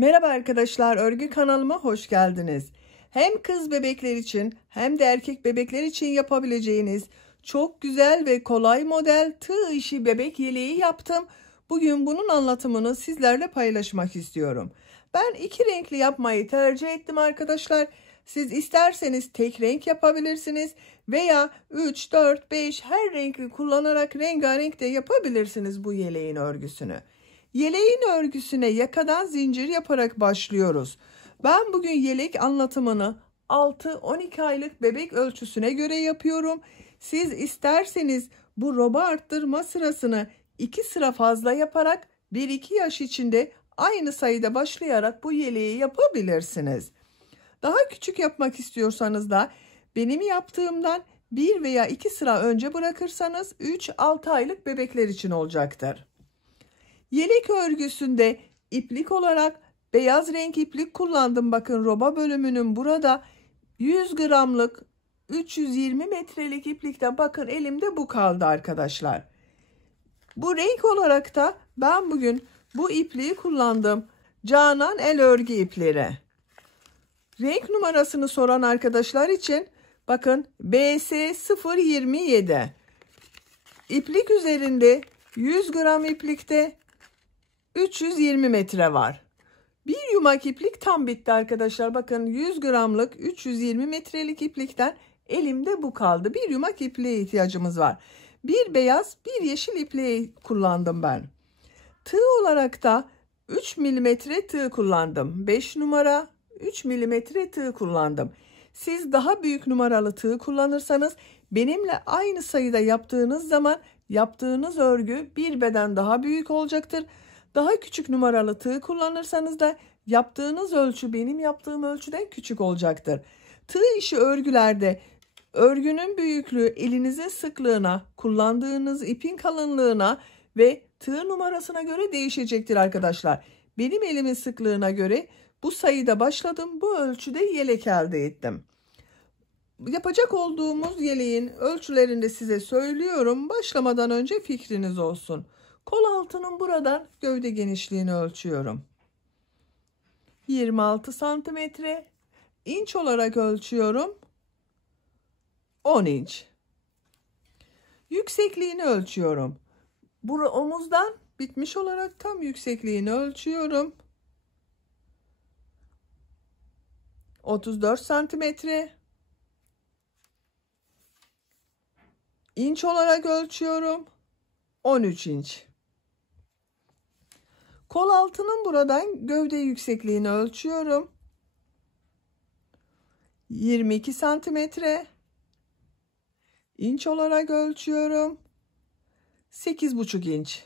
Merhaba arkadaşlar, örgü kanalıma hoş geldiniz. Hem kız bebekler için hem de erkek bebekler için yapabileceğiniz çok güzel ve kolay model tığ işi bebek yeleği yaptım. Bugün bunun anlatımını sizlerle paylaşmak istiyorum. Ben iki renkli yapmayı tercih ettim arkadaşlar. Siz isterseniz tek renk yapabilirsiniz veya 3, 4, 5 her renkli kullanarak rengarenk de yapabilirsiniz bu yeleğin örgüsünü. Yeleğin örgüsüne yakadan zincir yaparak başlıyoruz. Ben bugün yelek anlatımını 6-12 aylık bebek ölçüsüne göre yapıyorum. Siz isterseniz bu roba arttırma sırasını 2 sıra fazla yaparak 1-2 yaş içinde aynı sayıda başlayarak bu yeleği yapabilirsiniz. Daha küçük yapmak istiyorsanız da benim yaptığımdan 1 veya 2 sıra önce bırakırsanız 3-6 aylık bebekler için olacaktır. Yelek örgüsünde iplik olarak beyaz renk iplik kullandım. Bakın roba bölümünün burada 100 gramlık 320 metrelik iplikte bakın elimde bu kaldı arkadaşlar. Bu renk olarak da ben bugün bu ipliği kullandım. Canan el örgü ipleri. Renk numarasını soran arkadaşlar için bakın BS027. İplik üzerinde 100 gram iplikte 320 metre var. Bir yumak iplik tam bitti arkadaşlar. Bakın 100 gramlık 320 metrelik iplikten elimde bu kaldı. Bir yumak ipliğe ihtiyacımız var. Bir beyaz bir yeşil ipliği kullandım ben. Tığ olarak da 3 milimetre tığ kullandım. 5 numara 3 milimetre tığ kullandım. Siz daha büyük numaralı tığ kullanırsanız benimle aynı sayıda yaptığınız zaman yaptığınız örgü bir beden daha büyük olacaktır. Daha küçük numaralı tığ kullanırsanız da yaptığınız ölçü benim yaptığım ölçüden küçük olacaktır. Tığ işi örgülerde örgünün büyüklüğü elinizin sıklığına, kullandığınız ipin kalınlığına ve tığ numarasına göre değişecektir arkadaşlar. Benim elimin sıklığına göre bu sayıda başladım. Bu ölçüde yelek elde ettim. Yapacak olduğumuz yeleğin ölçülerini de size söylüyorum. Başlamadan önce fikriniz olsun. Kol altının buradan gövde genişliğini ölçüyorum. 26 santimetre. İnç olarak ölçüyorum. 10 inç. Yüksekliğini ölçüyorum. Omuzdan bitmiş olarak tam yüksekliğini ölçüyorum. 34 santimetre. İnç olarak ölçüyorum. 13 inç. Kol altının buradan gövde yüksekliğini ölçüyorum. 22 santimetre. İnç olarak ölçüyorum. 8,5 inç.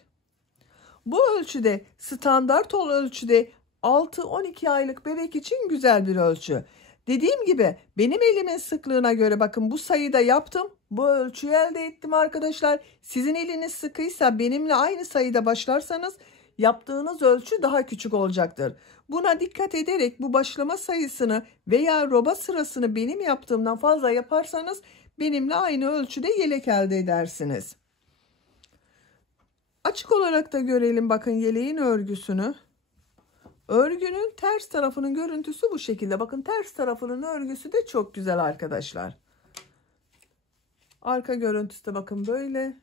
Bu ölçüde standart ölçüde 6-12 aylık bebek için güzel bir ölçü. Dediğim gibi benim elimin sıklığına göre bakın bu sayıda yaptım. Bu ölçüyü elde ettim arkadaşlar. Sizin eliniz sıkıysa benimle aynı sayıda başlarsanız yaptığınız ölçü daha küçük olacaktır. Buna dikkat ederek bu başlama sayısını veya roba sırasını benim yaptığımdan fazla yaparsanız benimle aynı ölçüde yelek elde edersiniz. Açık olarak da görelim bakın yeleğin örgüsünü. Örgünün ters tarafının görüntüsü bu şekilde. Bakın ters tarafının örgüsü de çok güzel arkadaşlar. Arka görüntüsü de bakın böyle.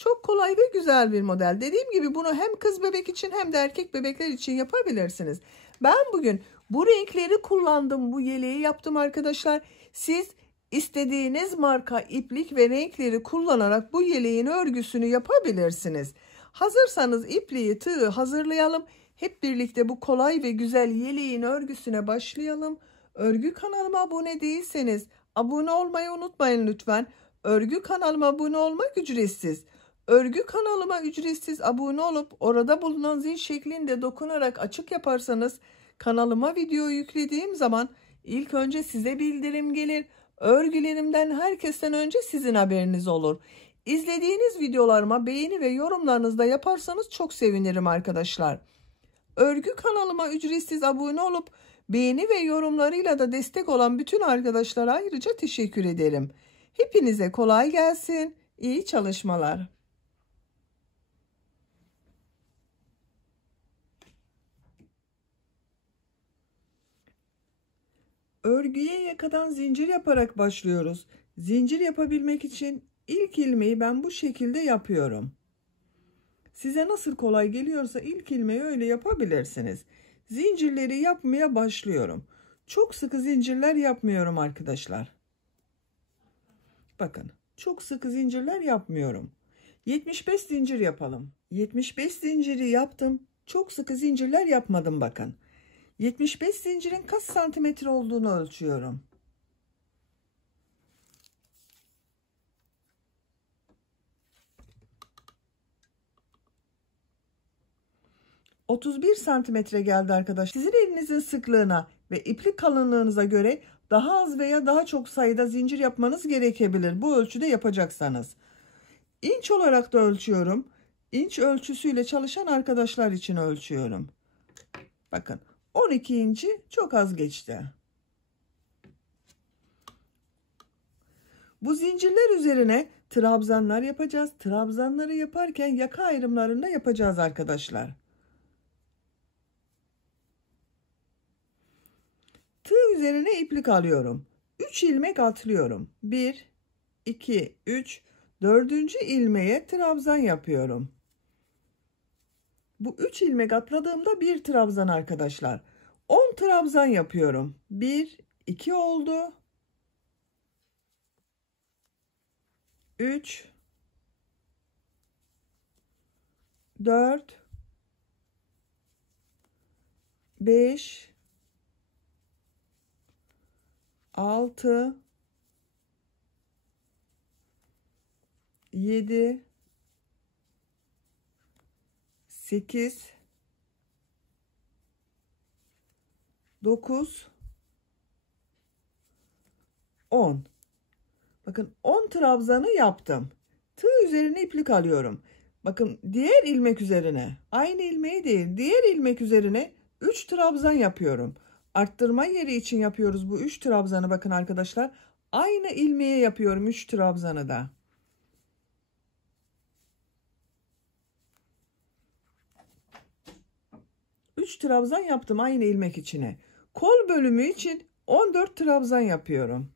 Çok kolay ve güzel bir model. Dediğim gibi bunu hem kız bebek için hem de erkek bebekler için yapabilirsiniz. Ben bugün bu renkleri kullandım. Bu yeleği yaptım arkadaşlar. Siz istediğiniz marka iplik ve renkleri kullanarak bu yeleğin örgüsünü yapabilirsiniz. Hazırsanız ipliği, tığı hazırlayalım. Hep birlikte bu kolay ve güzel yeleğin örgüsüne başlayalım. Örgü kanalıma abone değilseniz abone olmayı unutmayın lütfen. Örgü kanalıma abone olmak ücretsiz. Örgü kanalıma ücretsiz abone olup orada bulunan zil şeklinde dokunarak açık yaparsanız kanalıma video yüklediğim zaman ilk önce size bildirim gelir. Örgülerimden herkesten önce sizin haberiniz olur. İzlediğiniz videolarıma beğeni ve yorumlarınızı da yaparsanız çok sevinirim arkadaşlar. Örgü kanalıma ücretsiz abone olup beğeni ve yorumlarıyla da destek olan bütün arkadaşlara ayrıca teşekkür ederim. Hepinize kolay gelsin. İyi çalışmalar. Örgüye yakadan zincir yaparak başlıyoruz. Zincir yapabilmek için ilk ilmeği ben bu şekilde yapıyorum. Size nasıl kolay geliyorsa ilk ilmeği öyle yapabilirsiniz. Zincirleri yapmaya başlıyorum. Çok sıkı zincirler yapmıyorum arkadaşlar. Bakın, çok sıkı zincirler yapmıyorum. 75 zincir yapalım. 75 zinciri yaptım. Çok sıkı zincirler yapmadım bakın. 75 zincirin kaç santimetre olduğunu ölçüyorum. ...31 santimetre geldi arkadaşlar. Sizin elinizin sıklığına ve iplik kalınlığınıza göre daha az veya daha çok sayıda zincir yapmanız gerekebilir. Bu ölçüde yapacaksanız. İnç olarak da ölçüyorum. İnç ölçüsüyle çalışan arkadaşlar için ölçüyorum. Bakın 12 inci çok az geçti. Bu zincirler üzerine trabzanlar yapacağız. Trabzanları yaparken yaka ayrımlarını da yapacağız arkadaşlar. Tığ üzerine iplik alıyorum. 3 ilmek atlıyorum. 1, 2, 3, 4. ilmeğe trabzan yapıyorum. Bu 3 ilmek atladığımda bir trabzan arkadaşlar. 10 trabzan yapıyorum. 1, 2 oldu. 3, 4, 5, 6, 7, 8, 9, 10. Bakın 10 trabzanı yaptım. Tığ üzerine iplik alıyorum. Bakın diğer ilmek üzerine, aynı ilmeği değil, diğer ilmek üzerine 3 trabzan yapıyorum. Arttırma yeri için yapıyoruz bu 3 trabzanı bakın arkadaşlar. Aynı ilmeğe yapıyorum 3 trabzanı da. Üç trabzan yaptım aynı ilmek içine. Kol bölümü için 14 trabzan yapıyorum.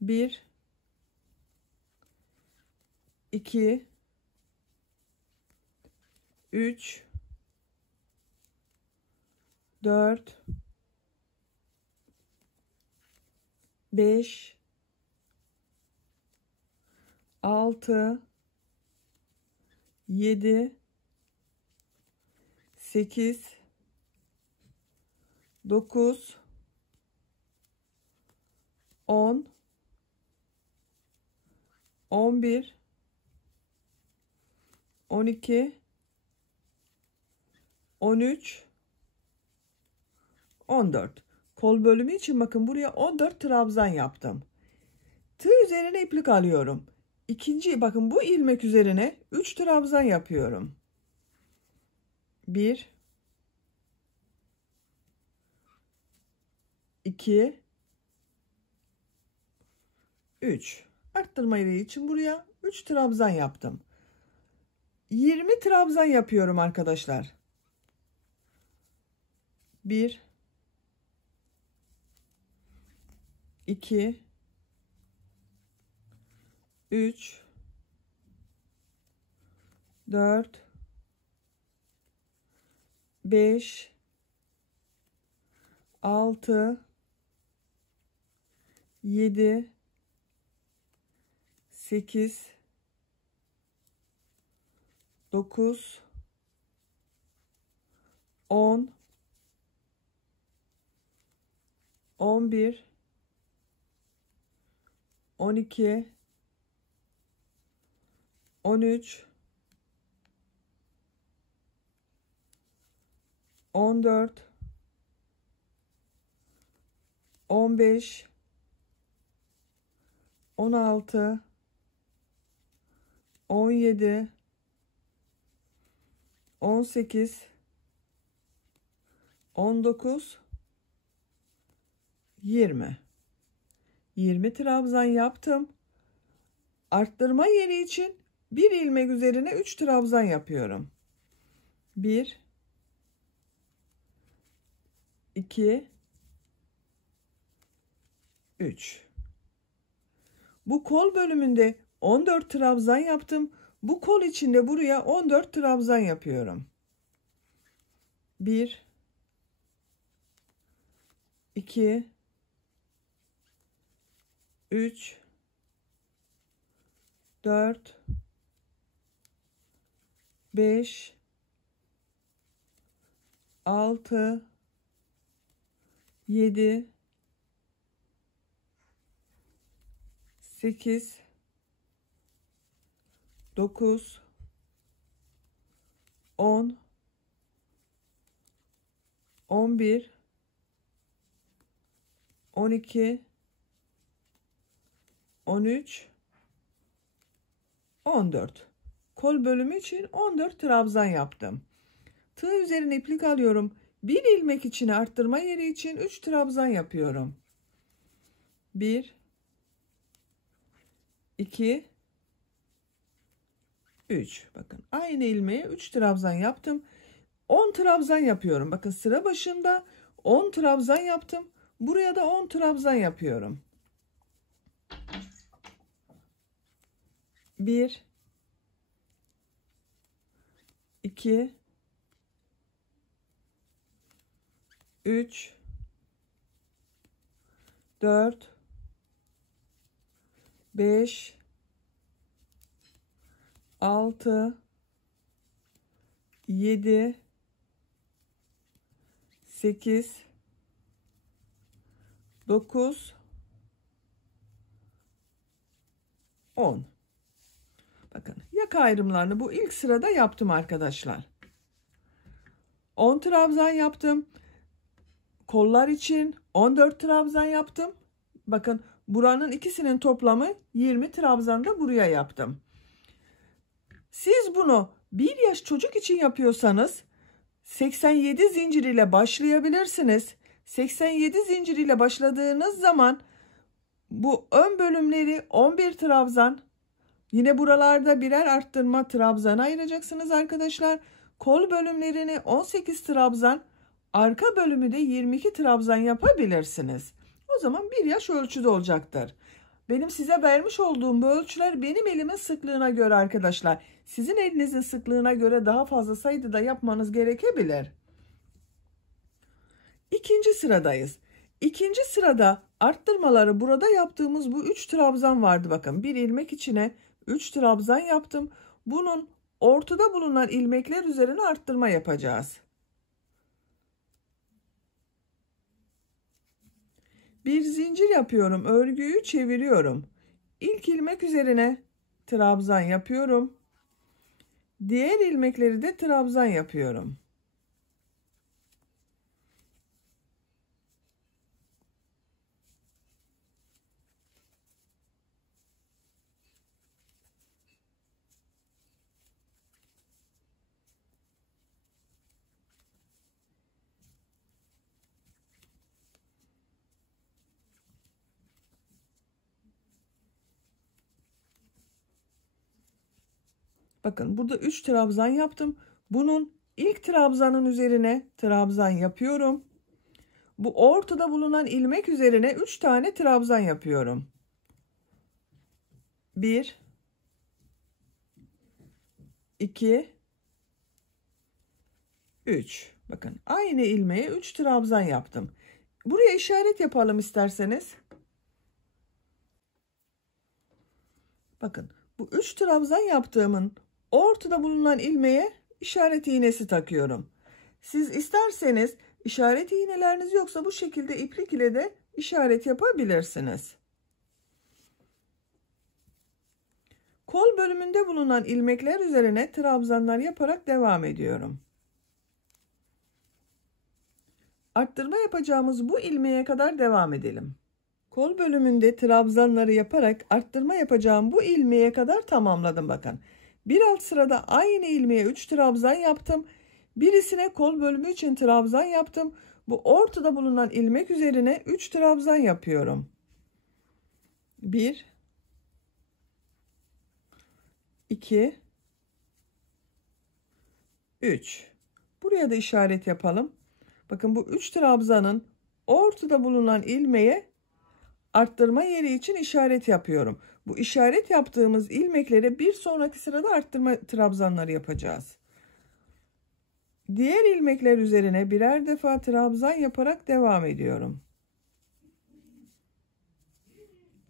1, 2, 3, 4, 5, 6, 7, 8, 9, 10, 11, 12, 13, 14. Kol bölümü için bakın buraya 14 trabzan yaptım. Tığ üzerine iplik alıyorum. İkinci bakın bu ilmek üzerine 3 trabzan yapıyorum. 1, 2, 3. Arttırma yeri için buraya 3 trabzan yaptım. 20 trabzan yapıyorum arkadaşlar. 1, 2, 3, 4, 5, 6, 7, 8, 9, 10, 11, 12, 13, 14, 15, 16, 17, 18, 19, 20. 20 trabzan yaptım. Arttırma yeri için bir ilmek üzerine 3 trabzan yapıyorum. 1, 2, 3. Bu kol bölümünde 14 trabzan yaptım. Bu kol içinde buraya 14 trabzan yapıyorum. 1 2 3 4 5 6 7 8 9 10 11 12 13 14. Kol bölümü için 14 trabzan yaptım. Tığ üzerine iplik alıyorum. Bir ilmek içine arttırma yeri için 3 trabzan yapıyorum. 1 2 3. Bakın aynı ilmeğe 3 trabzan yaptım. 10 trabzan yapıyorum. Bakın sıra başında 10 trabzan yaptım. Buraya da 10 trabzan yapıyorum. 1 2 3 4 5 6 7 8 9 10. Bakın yaka ayrımlarını bu ilk sırada yaptım arkadaşlar. 10 trabzan yaptım. Kollar için 14 trabzan yaptım. Bakın buranın ikisinin toplamı 20 trabzan da buraya yaptım. Siz bunu 1 yaş çocuk için yapıyorsanız 87 zincir ile başlayabilirsiniz. 87 zincir ile başladığınız zaman bu ön bölümleri 11 trabzan, yine buralarda birer arttırma trabzan ayıracaksınız arkadaşlar. Kol bölümlerini 18 trabzan, arka bölümü de 22 trabzan yapabilirsiniz. O zaman 1 yaş ölçüde olacaktır. Benim size vermiş olduğum bu ölçüler benim elimin sıklığına göre arkadaşlar. Sizin elinizin sıklığına göre daha fazla sayıda yapmanız gerekebilir. İkinci sıradayız. İkinci sırada arttırmaları burada yaptığımız bu 3 trabzan vardı. Bakın bir ilmek içine 3 trabzan yaptım. Bunun ortada bulunan ilmekler üzerine arttırma yapacağız. Bir zincir yapıyorum. Örgüyü çeviriyorum. İlk ilmek üzerine trabzan yapıyorum. Diğer ilmekleri de trabzan yapıyorum. Bakın burada 3 trabzan yaptım. Bunun ilk trabzanın üzerine trabzan yapıyorum. Bu ortada bulunan ilmek üzerine 3 tane trabzan yapıyorum. 1 2 3. Bakın aynı ilmeğe 3 trabzan yaptım. Buraya işaret yapalım isterseniz. Bakın bu 3 trabzan yaptığımın ortada bulunan ilmeğe işaret iğnesi takıyorum. Siz isterseniz işaret iğneleriniz yoksa bu şekilde iplik ile de işaret yapabilirsiniz. Kol bölümünde bulunan ilmekler üzerine trabzanlar yaparak devam ediyorum. Arttırma yapacağımız bu ilmeğe kadar devam edelim. Kol bölümünde trabzanları yaparak arttırma yapacağım bu ilmeğe kadar tamamladım bakın. Bir alt sırada aynı ilmeğe 3 trabzan yaptım. Birisine kol bölümü için trabzan yaptım. Bu ortada bulunan ilmek üzerine 3 trabzan yapıyorum. 1 2 3. Buraya da işaret yapalım. Bakın bu 3 trabzanın ortada bulunan ilmeğe Arttırma yeri için işaret yapıyorum. Bu işaret yaptığımız ilmeklere bir sonraki sırada arttırma trabzanları yapacağız. Diğer ilmekler üzerine birer defa trabzan yaparak devam ediyorum.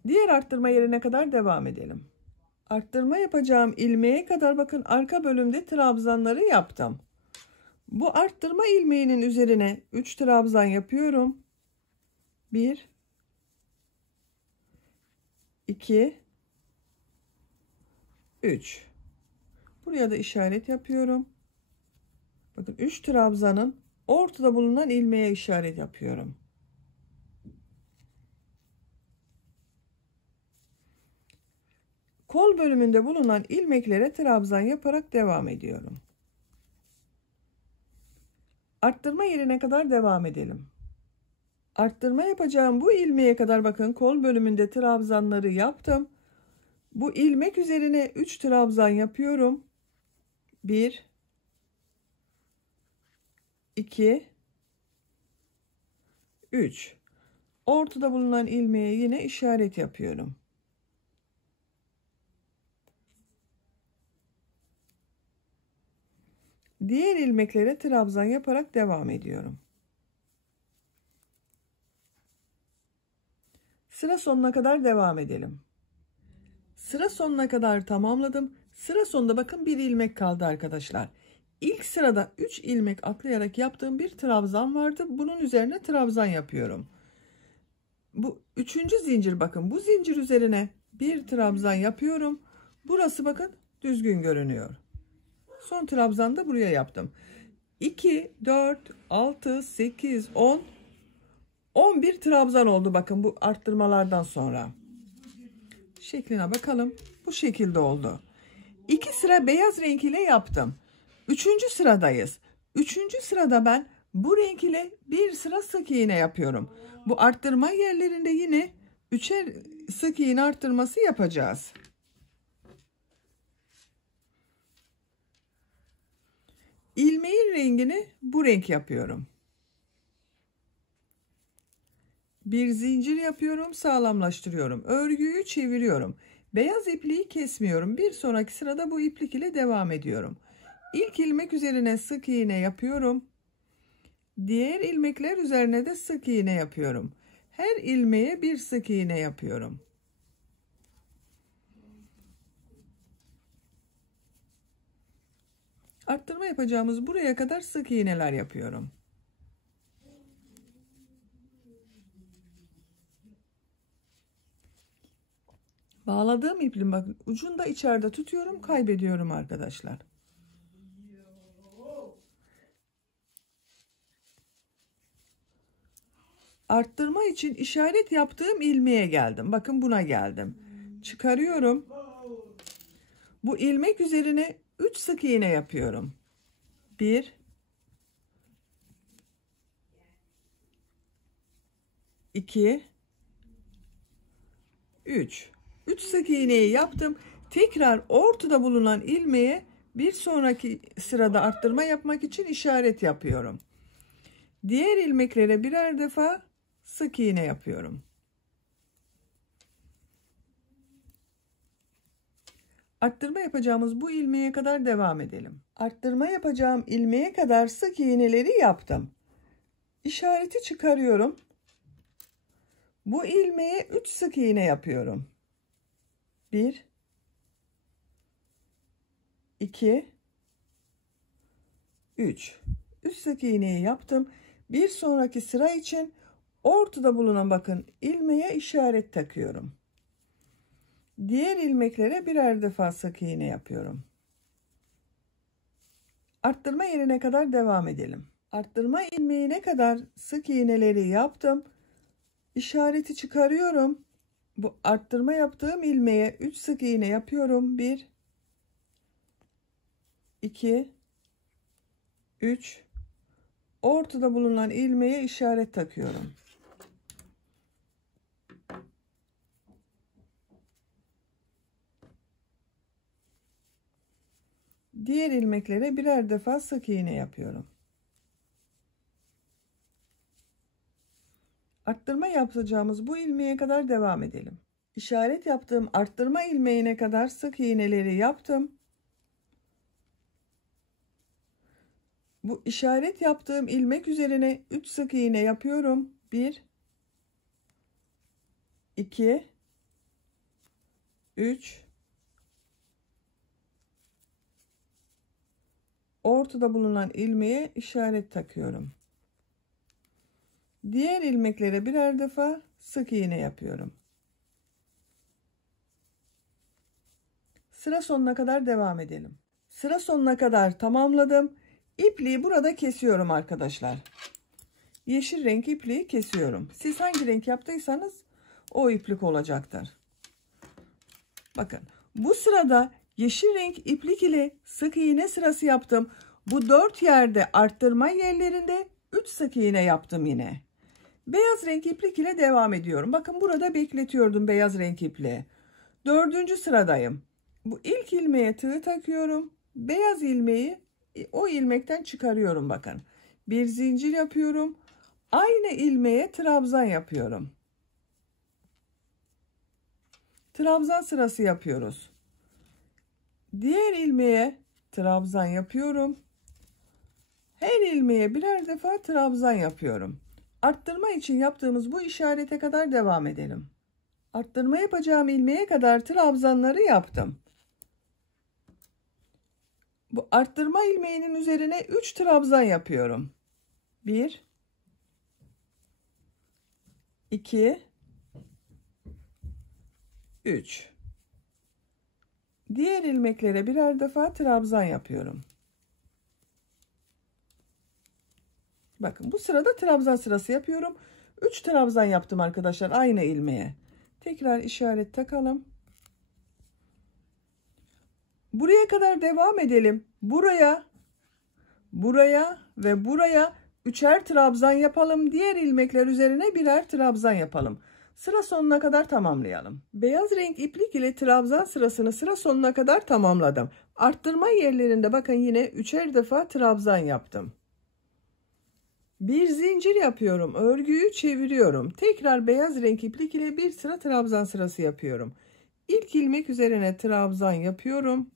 Diğer arttırma yerine kadar devam edelim. Arttırma yapacağım ilmeğe kadar bakın arka bölümde trabzanları yaptım. Bu arttırma ilmeğinin üzerine 3 trabzan yapıyorum. 1 2 3. Buraya da işaret yapıyorum. Bakın 3 trabzanın ortada bulunan ilmeğe işaret yapıyorum. Kol bölümünde bulunan ilmeklere trabzan yaparak devam ediyorum. Arttırma yerine kadar devam edelim. Arttırma yapacağım bu ilmeğe kadar bakın kol bölümünde trabzanları yaptım. Bu ilmek üzerine 3 trabzan yapıyorum. 1 2 3. Ortada bulunan ilmeğe yine işaret yapıyorum. Diğer ilmeklere trabzan yaparak devam ediyorum. Sıra sonuna kadar devam edelim. Sıra sonuna kadar tamamladım. Sıra sonunda bakın bir ilmek kaldı arkadaşlar. İlk sırada 3 ilmek atlayarak yaptığım bir trabzan vardı. Bunun üzerine trabzan yapıyorum. Bu 3. zincir bakın. Bu zincir üzerine bir trabzan yapıyorum. Burası bakın düzgün görünüyor. Son trabzanı da buraya yaptım. 2, 4, 6, 8, 10, 11 trabzan oldu bakın bu arttırmalardan sonra. Şekline bakalım. Bu şekilde oldu. 2 sıra beyaz renk ile yaptım. 3. sıradayız. 3. sırada ben bu renk ile bir sıra sık iğne yapıyorum. Bu arttırma yerlerinde yine 3'er sık iğne arttırması yapacağız. İlmeğin rengini bu renk yapıyorum. Bir zincir yapıyorum, sağlamlaştırıyorum. Örgüyü çeviriyorum. Beyaz ipliği kesmiyorum. Bir sonraki sırada bu iplik ile devam ediyorum. İlk ilmek üzerine sık iğne yapıyorum. Diğer ilmekler üzerine de sık iğne yapıyorum. Her ilmeğe bir sık iğne yapıyorum. Arttırma yapacağımız buraya kadar sık iğneler yapıyorum. Bağladığım ipliğin bakın ucunu da içeride tutuyorum, kaybediyorum arkadaşlar. Arttırma için işaret yaptığım ilmeğe geldim. Bakın buna geldim. Çıkarıyorum. Bu ilmek üzerine 3 sık iğne yapıyorum. 1 2 3. 3 sık iğneyi yaptım. Tekrar ortada bulunan ilmeğe bir sonraki sırada arttırma yapmak için işaret yapıyorum. Diğer ilmeklere birer defa sık iğne yapıyorum. Arttırma yapacağımız bu ilmeğe kadar devam edelim. Arttırma yapacağım ilmeğe kadar sık iğneleri yaptım. İşareti çıkarıyorum. Bu ilmeğe 3 sık iğne yapıyorum. 1 2 3. 3 sık iğneyi yaptım. Bir sonraki sıra için ortada bulunan bakın ilmeğe işaret takıyorum. Diğer ilmeklere birer defa sık iğne yapıyorum. Arttırma yerine kadar devam edelim. Arttırma ilmeğine kadar sık iğneleri yaptım. İşareti çıkarıyorum. Bu arttırma yaptığım ilmeğe 3 sık iğne yapıyorum. 1 2 3. Ortada bulunan ilmeğe işaret takıyorum. Diğer ilmeklere birer defa sık iğne yapıyorum. Arttırma yapacağımız bu ilmeğe kadar devam edelim. İşaret yaptığım arttırma ilmeğine kadar sık iğneleri yaptım. Bu işaret yaptığım ilmek üzerine 3 sık iğne yapıyorum. 1 2 3 ortada bulunan ilmeğe işaret takıyorum. Diğer ilmeklere birer defa sık iğne yapıyorum. Sıra sonuna kadar devam edelim. Sıra sonuna kadar tamamladım. İpliği burada kesiyorum arkadaşlar. Yeşil renk ipliği kesiyorum. Siz hangi renk yaptıysanız o iplik olacaktır. Bakın bu sırada yeşil renk iplik ile sık iğne sırası yaptım. Bu 4 yerde arttırma yerlerinde 3 sık iğne yaptım yine. Beyaz renk iplik ile devam ediyorum. Bakın burada bekletiyordum beyaz renk ipliği. 4. sıradayım. Bu ilk ilmeğe tığ takıyorum. Beyaz ilmeği o ilmekten çıkarıyorum bakın. Bir zincir yapıyorum. Aynı ilmeğe trabzan yapıyorum. Trabzan sırası yapıyoruz. Diğer ilmeğe trabzan yapıyorum. Her ilmeğe birer defa trabzan yapıyorum. Arttırma için yaptığımız bu işarete kadar devam edelim. Arttırma yapacağım ilmeğe kadar trabzanları yaptım. Bu arttırma ilmeğinin üzerine 3 trabzan yapıyorum. 1 2 3 Diğer ilmeklere birer defa trabzan yapıyorum. Bakın bu sırada trabzan sırası yapıyorum. 3 trabzan yaptım arkadaşlar aynı ilmeğe. Tekrar işaret takalım. Buraya kadar devam edelim. Buraya ve buraya 3'er trabzan yapalım. Diğer ilmekler üzerine birer trabzan yapalım. Sıra sonuna kadar tamamlayalım. Beyaz renk iplik ile trabzan sırasını sıra sonuna kadar tamamladım. Arttırma yerlerinde bakın yine 3'er defa trabzan yaptım. Bir zincir yapıyorum. Örgüyü çeviriyorum. Tekrar beyaz renk iplik ile bir sıra trabzan sırası yapıyorum. İlk ilmek üzerine trabzan yapıyorum.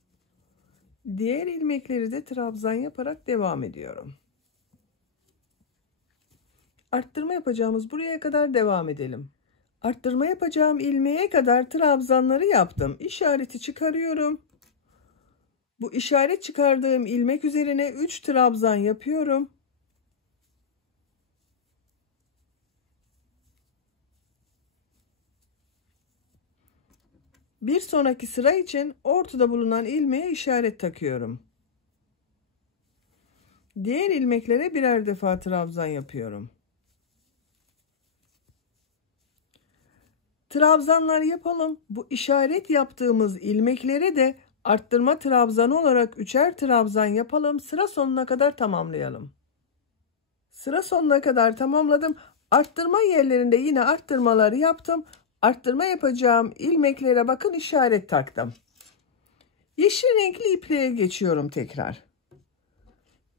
Diğer ilmekleri de trabzan yaparak devam ediyorum. Arttırma yapacağımız buraya kadar devam edelim. Arttırma yapacağım ilmeğe kadar trabzanları yaptım. İşareti çıkarıyorum. Bu işaret çıkardığım ilmek üzerine 3 trabzan yapıyorum. Bir sonraki sıra için ortada bulunan ilmeğe işaret takıyorum. Diğer ilmeklere birer defa trabzan yapıyorum. Trabzanları yapalım. Bu işaret yaptığımız ilmeklere de arttırma trabzanı olarak 3'er trabzan yapalım. Sıra sonuna kadar tamamlayalım. Sıra sonuna kadar tamamladım. Arttırma yerlerinde yine arttırmaları yaptım. Arttırma yapacağım ilmeklere bakın işaret taktım. Yeşil renkli ipliğe geçiyorum tekrar.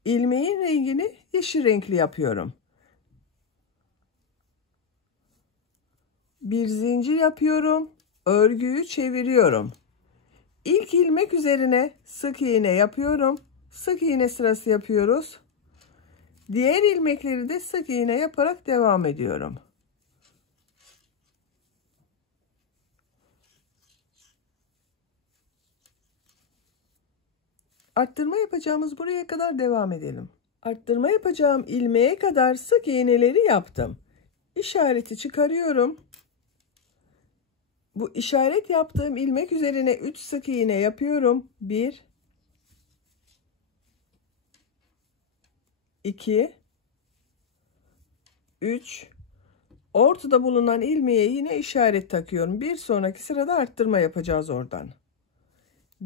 İlmeğin rengini yeşil renkli yapıyorum. Bir zincir yapıyorum. Örgüyü çeviriyorum. İlk ilmek üzerine sık iğne yapıyorum. Sık iğne sırası yapıyoruz. Diğer ilmekleri de sık iğne yaparak devam ediyorum. Arttırma yapacağımız buraya kadar devam edelim. Arttırma yapacağım ilmeğe kadar sık iğneleri yaptım. İşareti çıkarıyorum. Bu işaret yaptığım ilmek üzerine 3 sık iğne yapıyorum. 1 2 3 Ortada bulunan ilmeğe yine işaret takıyorum. Bir sonraki sırada arttırma yapacağız oradan.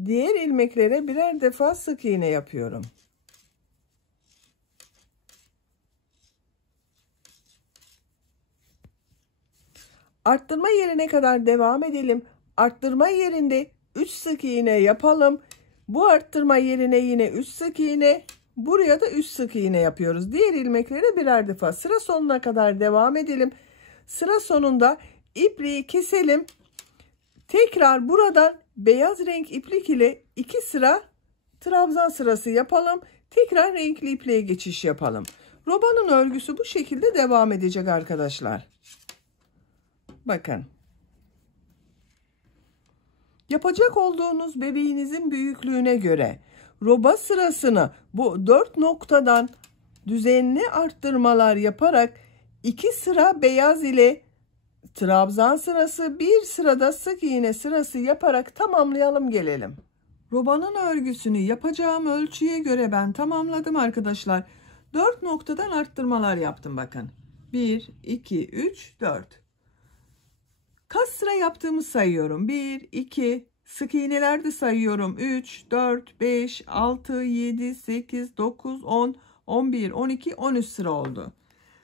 Diğer ilmeklere birer defa sık iğne yapıyorum. Arttırma yerine kadar devam edelim. Arttırma yerinde 3 sık iğne yapalım. Bu arttırma yerine yine 3 sık iğne. Buraya da 3 sık iğne yapıyoruz. Diğer ilmeklere birer defa. Sıra sonuna kadar devam edelim. Sıra sonunda ipliği keselim. Tekrar buradan beyaz renk iplik ile 2 sıra trabzan sırası yapalım. Tekrar renkli ipliğe geçiş yapalım. Robanın örgüsü bu şekilde devam edecek arkadaşlar. Bakın. Yapacak olduğunuz bebeğinizin büyüklüğüne göre roba sırasını bu 4 noktadan düzenli arttırmalar yaparak 2 sıra beyaz ile trabzan sırası, bir sırada sık iğne sırası yaparak tamamlayalım gelelim. Robanın örgüsünü yapacağım ölçüye göre ben tamamladım arkadaşlar. 4 noktadan arttırmalar yaptım bakın. 1, 2, 3, 4. Kaç sıra yaptığımı sayıyorum. 1, 2, sık iğneler de sayıyorum. 3, 4, 5, 6, 7, 8, 9, 10, 11, 12, 13 sıra oldu.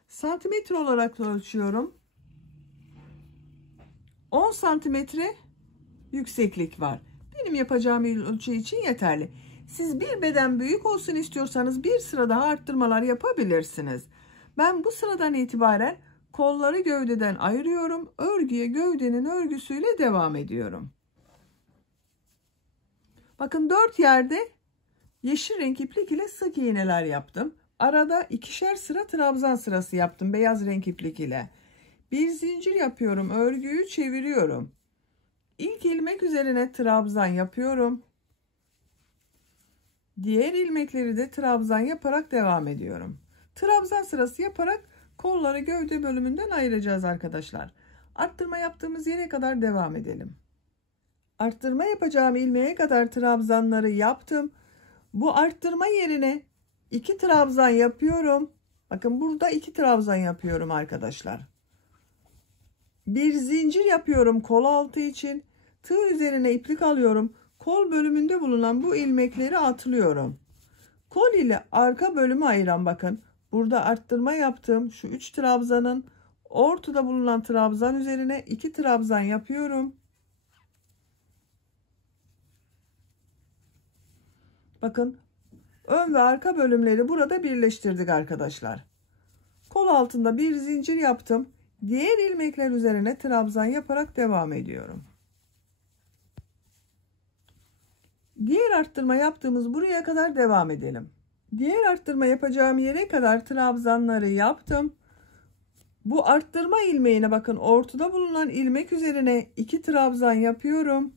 Santimetre olarak ölçüyorum. 10 santimetre yükseklik var. Benim yapacağım ölçü için yeterli. Siz bir beden büyük olsun istiyorsanız bir sıra daha arttırmalar yapabilirsiniz. Ben bu sıradan itibaren kolları gövdeden ayırıyorum. Örgüye gövdenin örgüsüyle devam ediyorum. Bakın 4 yerde yeşil renk iplik ile sık iğneler yaptım. Arada 2'şer sıra trabzan sırası yaptım beyaz renk iplik ile. Bir zincir yapıyorum. Örgüyü çeviriyorum. İlk ilmek üzerine trabzan yapıyorum. Diğer ilmekleri de trabzan yaparak devam ediyorum. Trabzan sırası yaparak kolları gövde bölümünden ayıracağız arkadaşlar. Arttırma yaptığımız yere kadar devam edelim. Arttırma yapacağım ilmeğe kadar trabzanları yaptım. Bu arttırma yerine 2 trabzan yapıyorum. Bakın burada 2 trabzan yapıyorum arkadaşlar. Bir zincir yapıyorum kol altı için. Tığ üzerine iplik alıyorum. Kol bölümünde bulunan bu ilmekleri atlıyorum. Kol ile arka bölümü ayıran bakın. Burada arttırma yaptığım şu 3 trabzanın ortada bulunan trabzan üzerine 2 trabzan yapıyorum. Bakın ön ve arka bölümleri burada birleştirdik arkadaşlar. Kol altında bir zincir yaptım. Diğer ilmekler üzerine trabzan yaparak devam ediyorum. Diğer arttırma yaptığımız buraya kadar devam edelim. Diğer arttırma yapacağım yere kadar trabzanları yaptım. Bu arttırma ilmeğine bakın ortada bulunan ilmek üzerine 2 trabzan yapıyorum.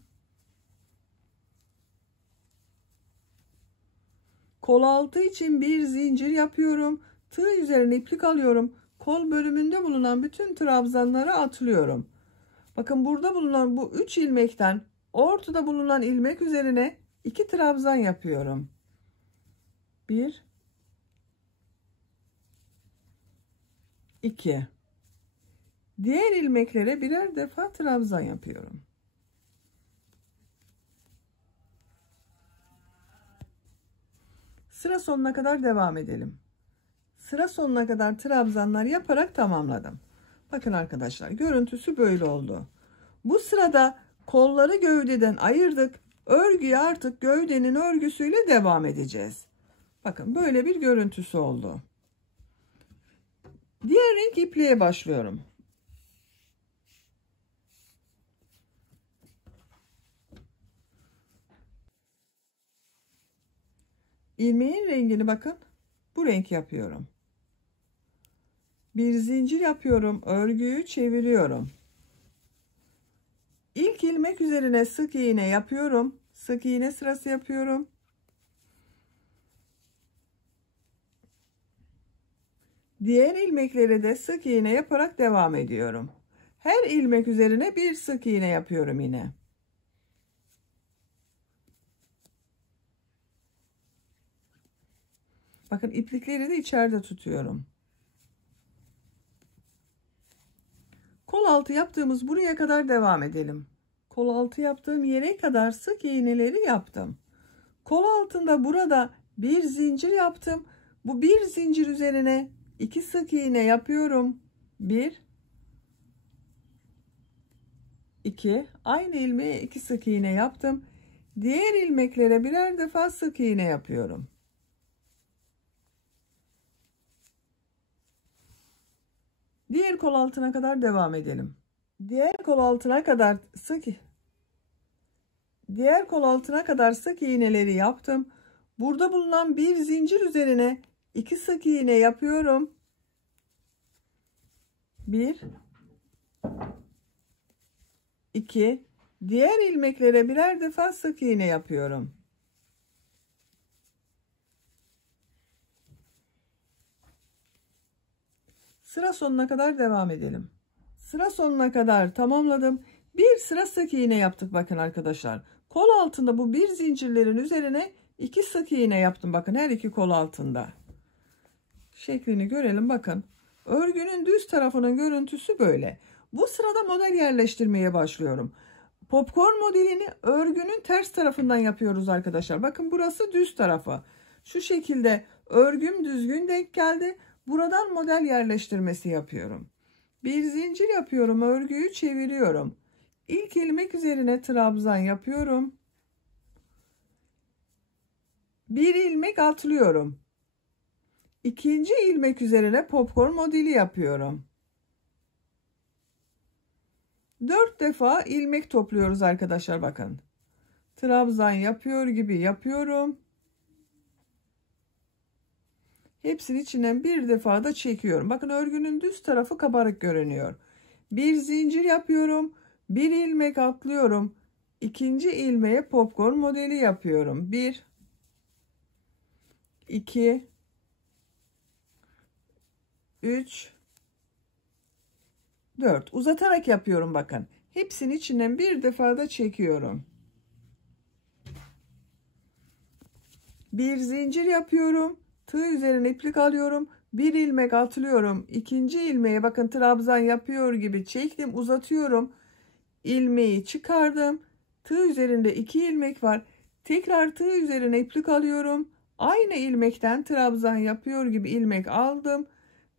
Kol altı için bir zincir yapıyorum. Tığ üzerine iplik alıyorum. Kol bölümünde bulunan bütün trabzanları atlıyorum. Bakın burada bulunan bu 3 ilmekten ortada bulunan ilmek üzerine 2 trabzan yapıyorum. 1 2. Diğer ilmeklere birer defa trabzan yapıyorum. Sıra sonuna kadar devam edelim. Sıra sonuna kadar trabzanlar yaparak tamamladım. Bakın arkadaşlar görüntüsü böyle oldu. Bu sırada kolları gövdeden ayırdık. Örgüye artık gövdenin örgüsüyle devam edeceğiz. Bakın böyle bir görüntüsü oldu. Diğer renk ipliğe başlıyorum. İlmeğin rengini bakın bu renk yapıyorum. Bir zincir yapıyorum. Örgüyü çeviriyorum. İlk ilmek üzerine sık iğne yapıyorum. Sık iğne sırası yapıyorum. Diğer ilmeklere de sık iğne yaparak devam ediyorum. Her ilmek üzerine bir sık iğne yapıyorum yine. Bakın iplikleri de içeride tutuyorum. Kol altı yaptığımız buraya kadar devam edelim. Kol altı yaptığım yere kadar sık iğneleri yaptım. Kol altında burada bir zincir yaptım. Bu bir zincir üzerine 2 sık iğne yapıyorum. 1 2 aynı ilmeğe 2 sık iğne yaptım. Diğer ilmeklere birer defa sık iğne yapıyorum. Diğer kol altına kadar devam edelim. Diğer kol altına kadar sık iğneleri yaptım. Burada bulunan bir zincir üzerine 2 sık iğne yapıyorum. 1 2 Diğer ilmeklere birer defa sık iğne yapıyorum. Sıra sonuna kadar devam edelim. Sıra sonuna kadar tamamladım. Bir sıra sık iğne yaptık bakın arkadaşlar. Kol altında bu bir zincirlerin üzerine 2 sık iğne yaptım. Bakın her iki kol altında. Şeklini görelim bakın. Örgünün düz tarafının görüntüsü böyle. Bu sırada model yerleştirmeye başlıyorum. Popcorn modelini örgünün ters tarafından yapıyoruz arkadaşlar. Bakın burası düz tarafı. Şu şekilde örgüm düzgün denk geldi. Buradan model yerleştirmesi yapıyorum. Bir zincir yapıyorum, örgüyü çeviriyorum. İlk ilmek üzerine trabzan yapıyorum. Bir ilmek atlıyorum. İkinci ilmek üzerine popcorn modeli yapıyorum. 4 defa ilmek topluyoruz arkadaşlar bakın. Trabzan yapıyor gibi yapıyorum. Hepsinin içinden bir defa da çekiyorum. Bakın örgünün düz tarafı kabarık görünüyor. Bir zincir yapıyorum. Bir ilmek atlıyorum. İkinci ilmeğe popcorn modeli yapıyorum. 1 2 3 4 uzatarak yapıyorum bakın. Hepsinin içinden bir defa da çekiyorum. Bir zincir yapıyorum. Tığ üzerine iplik alıyorum. Bir ilmek atlıyorum. İkinci ilmeğe bakın trabzan yapıyor gibi çektim, uzatıyorum. İlmeği çıkardım. Tığ üzerinde 2 ilmek var. Tekrar tığ üzerine iplik alıyorum. Aynı ilmekten trabzan yapıyor gibi ilmek aldım.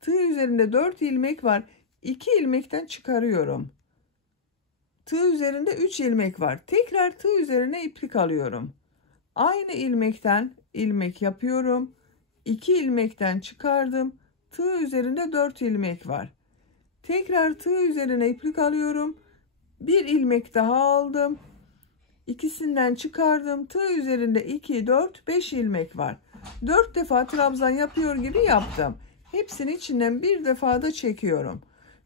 Tığ üzerinde 4 ilmek var. 2 ilmekten çıkarıyorum. Tığ üzerinde 3 ilmek var. Tekrar tığ üzerine iplik alıyorum. Aynı ilmekten ilmek yapıyorum. 2 ilmekten çıkardım. Tığ üzerinde 4 ilmek var. Tekrar tığ üzerine iplik alıyorum. Bir ilmek daha aldım. İkisinden çıkardım. Tığ üzerinde 2, 4, 5 ilmek var. 4 defa trabzan yapıyor gibi yaptım. Hepsinin içinden bir defa da çekiyorum.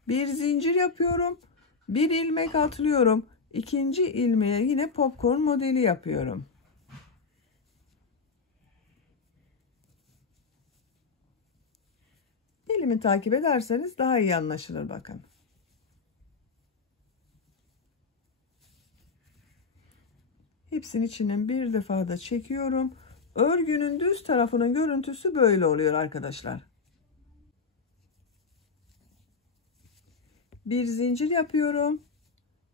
Bir zincir yapıyorum. Bir ilmek atlıyorum. İkinci ilmeğe yine popcorn modeli yapıyorum. Elimi takip ederseniz daha iyi anlaşılır bakın. Hepsinin içinden bir defa da çekiyorum. Örgünün düz tarafının görüntüsü böyle oluyor arkadaşlar. Bir zincir yapıyorum.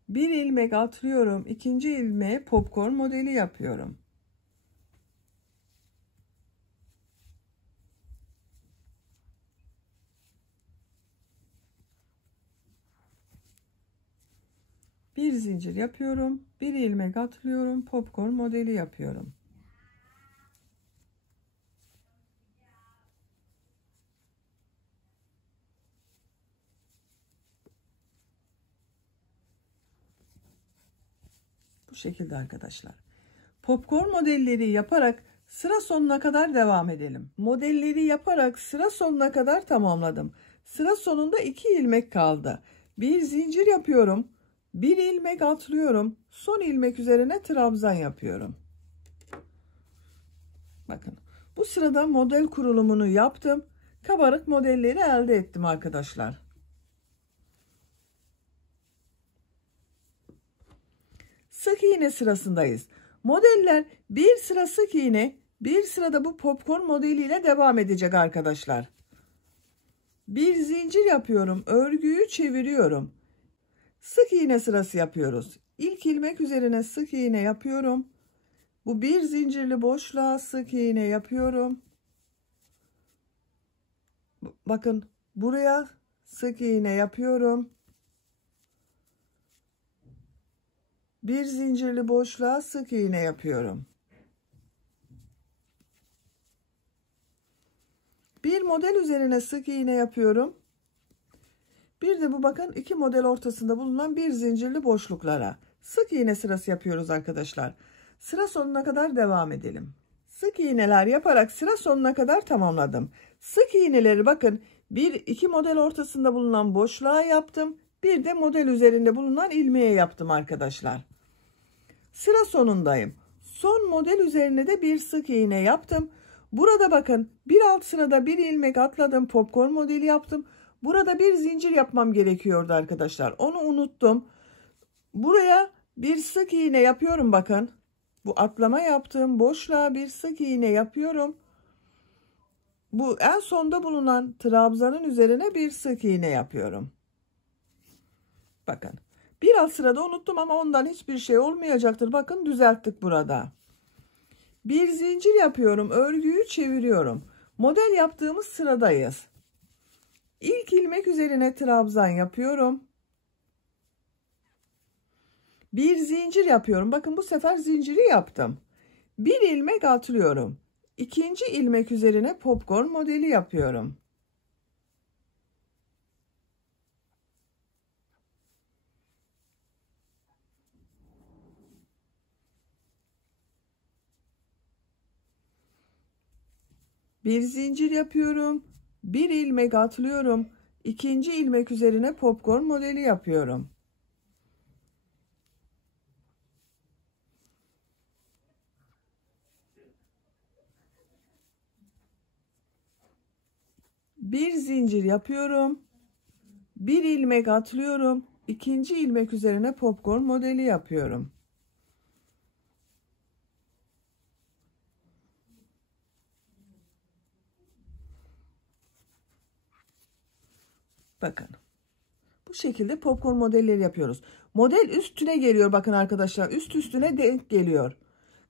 Bir ilmek atlıyorum. İkinci ilmeğe popcorn modeli yapıyorum. Bir zincir yapıyorum. Bir ilmek atlıyorum. Popcorn modeli yapıyorum. Bu şekilde arkadaşlar. Popcorn modelleri yaparak sıra sonuna kadar devam edelim. Modelleri yaparak sıra sonuna kadar tamamladım. Sıra sonunda 2 ilmek kaldı. Bir zincir yapıyorum. Bir ilmek atlıyorum. Son ilmek üzerine trabzan yapıyorum. Bakın bu sırada model kurulumunu yaptım. Kabarık modelleri elde ettim arkadaşlar. Sık iğne sırasındayız. Modeller bir sıra sık iğne, bir sırada bu popcorn modeliyle devam edecek arkadaşlar. Bir zincir yapıyorum, örgüyü çeviriyorum. Sık iğne sırası yapıyoruz. İlk ilmek üzerine sık iğne yapıyorum. Bu bir zincirli boşluğa sık iğne yapıyorum. Bakın buraya sık iğne yapıyorum. Bir zincirli boşluğa sık iğne yapıyorum. Bir model üzerine sık iğne yapıyorum. Bir de bu bakın 2 model ortasında bulunan bir zincirli boşluklara sık iğne sırası yapıyoruz arkadaşlar. Sıra sonuna kadar devam edelim. Sık iğneler yaparak sıra sonuna kadar tamamladım. Sık iğneleri bakın 1-2 model ortasında bulunan boşluğa yaptım. Bir de model üzerinde bulunan ilmeğe yaptım arkadaşlar. Sıra sonundayım. Son model üzerine de bir sık iğne yaptım. Burada bakın bir alt sırada bir ilmek atladım. Popcorn modeli yaptım. Burada bir zincir yapmam gerekiyordu arkadaşlar. Onu unuttum. Buraya bir sık iğne yapıyorum bakın. Bu atlama yaptığım boşluğa bir sık iğne yapıyorum. Bu en sonda bulunan trabzanın üzerine bir sık iğne yapıyorum. Bakın. Bir alt sırada unuttum ama ondan hiçbir şey olmayacaktır. Bakın düzelttik burada. Bir zincir yapıyorum. Örgüyü çeviriyorum. Model yaptığımız sıradayız. İlk ilmek üzerine trabzan yapıyorum. Bir zincir yapıyorum. Bakın bu sefer zinciri yaptım. Bir ilmek atlıyorum. İkinci ilmek üzerine popcorn modeli yapıyorum. Bir zincir yapıyorum. Bir ilmek atlıyorum. İkinci ilmek üzerine popcorn modeli yapıyorum. Bir zincir yapıyorum. Bir ilmek atlıyorum. İkinci ilmek üzerine popcorn modeli yapıyorum. Bakın. Bu şekilde popcorn modelleri yapıyoruz. Model üstüne geliyor bakın arkadaşlar. Üst üstüne denk geliyor.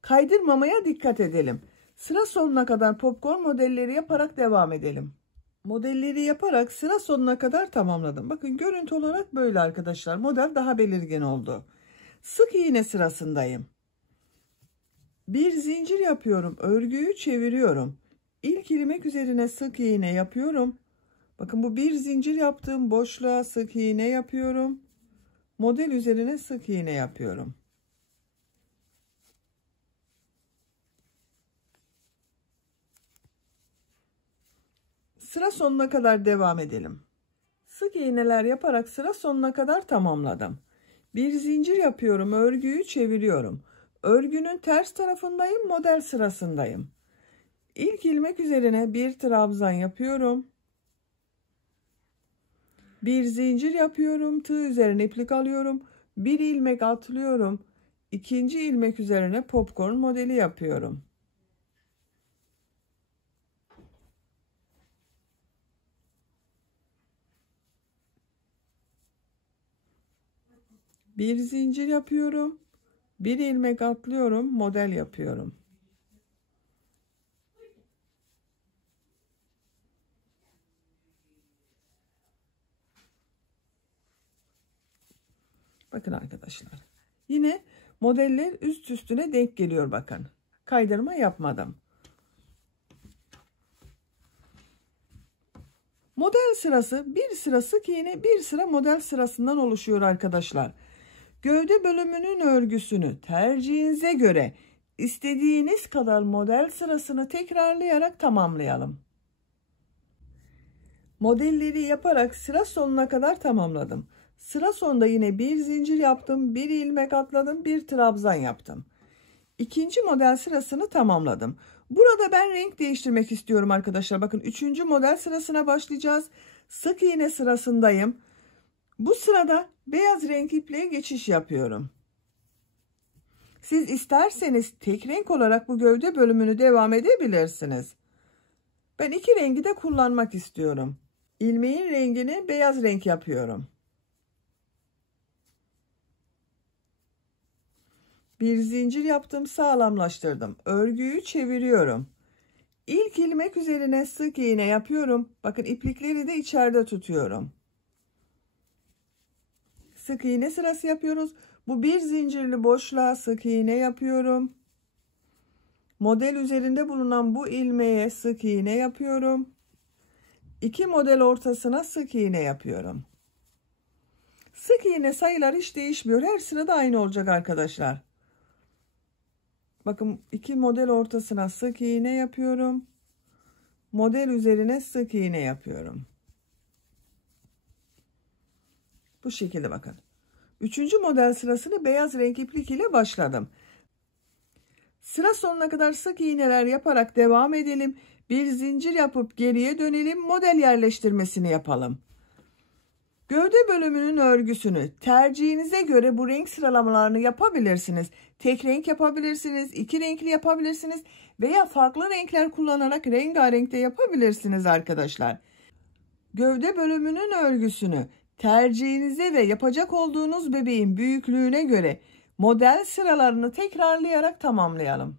Kaydırmamaya dikkat edelim. Sıra sonuna kadar popcorn modelleri yaparak devam edelim. Modelleri yaparak sıra sonuna kadar tamamladım. Bakın görüntü olarak böyle arkadaşlar. Model daha belirgin oldu. Sık iğne sırasındayım. Bir zincir yapıyorum. Örgüyü çeviriyorum. İlk ilmek üzerine sık iğne yapıyorum. Bakın bu bir zincir yaptığım boşluğa sık iğne yapıyorum. Model üzerine sık iğne yapıyorum. Sıra sonuna kadar devam edelim. Sık iğneler yaparak sıra sonuna kadar tamamladım. Bir zincir yapıyorum, örgüyü çeviriyorum. Örgünün ters tarafındayım, model sırasındayım. İlk ilmek üzerine bir trabzan yapıyorum. Bir zincir yapıyorum, tığ üzerine iplik alıyorum. Bir ilmek atlıyorum. İkinci ilmek üzerine popcorn modeli yapıyorum. Bir zincir yapıyorum. Bir ilmek atlıyorum, model yapıyorum. Bakın arkadaşlar. Yine modeller üst üstüne denk geliyor bakın. Kaydırma yapmadım. Model sırası bir sıra sık iğne, bir sıra model sırasından oluşuyor arkadaşlar. Gövde bölümünün örgüsünü tercihinize göre istediğiniz kadar model sırasını tekrarlayarak tamamlayalım. Modelleri yaparak sıra sonuna kadar tamamladım. Sıra sonunda yine bir zincir yaptım, bir ilmek atladım, bir trabzan yaptım. İkinci model sırasını tamamladım. Burada ben renk değiştirmek istiyorum arkadaşlar. Bakın üçüncü model sırasına başlayacağız. Sık iğne sırasındayım. Bu sırada beyaz renk ipliğe geçiş yapıyorum. Siz isterseniz tek renk olarak bu gövde bölümünü devam edebilirsiniz. Ben iki rengi de kullanmak istiyorum. İlmeğin rengini beyaz renk yapıyorum. Bir zincir yaptım, sağlamlaştırdım. Örgüyü çeviriyorum. İlk ilmek üzerine sık iğne yapıyorum. Bakın iplikleri de içeride tutuyorum. Sık iğne sırası yapıyoruz. Bu bir zincirli boşluğa sık iğne yapıyorum. Model üzerinde bulunan bu ilmeğe sık iğne yapıyorum. İki model ortasına sık iğne yapıyorum. Sık iğne sayılar hiç değişmiyor. Her sırada aynı olacak arkadaşlar. Bakın 2 model ortasına sık iğne yapıyorum. Model üzerine sık iğne yapıyorum. Bu şekilde bakın. 3. model sırasını beyaz renk iplik ile başladım. Sıra sonuna kadar sık iğneler yaparak devam edelim. Bir zincir yapıp geriye dönelim. Model yerleştirmesini yapalım. Gövde bölümünün örgüsünü tercihinize göre bu renk sıralamalarını yapabilirsiniz. Tek renk yapabilirsiniz, 2 renkli yapabilirsiniz veya farklı renkler kullanarak rengarenk de yapabilirsiniz arkadaşlar. Gövde bölümünün örgüsünü tercihinize ve yapacak olduğunuz bebeğin büyüklüğüne göre model sıralarını tekrarlayarak tamamlayalım.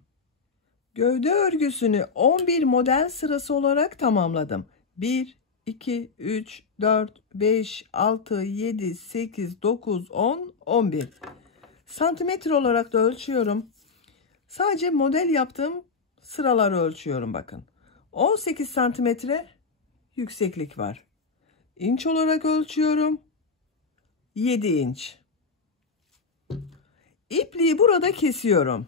Gövde örgüsünü 11 model sırası olarak tamamladım. 1, 2, 3, 4, 5, 6, 7, 8, 9, 10, 11. Santimetre olarak da ölçüyorum. Sadece model yaptığım sıraları ölçüyorum bakın. 18 santimetre yükseklik var. İnç olarak ölçüyorum. 7 inç. İpliği burada kesiyorum.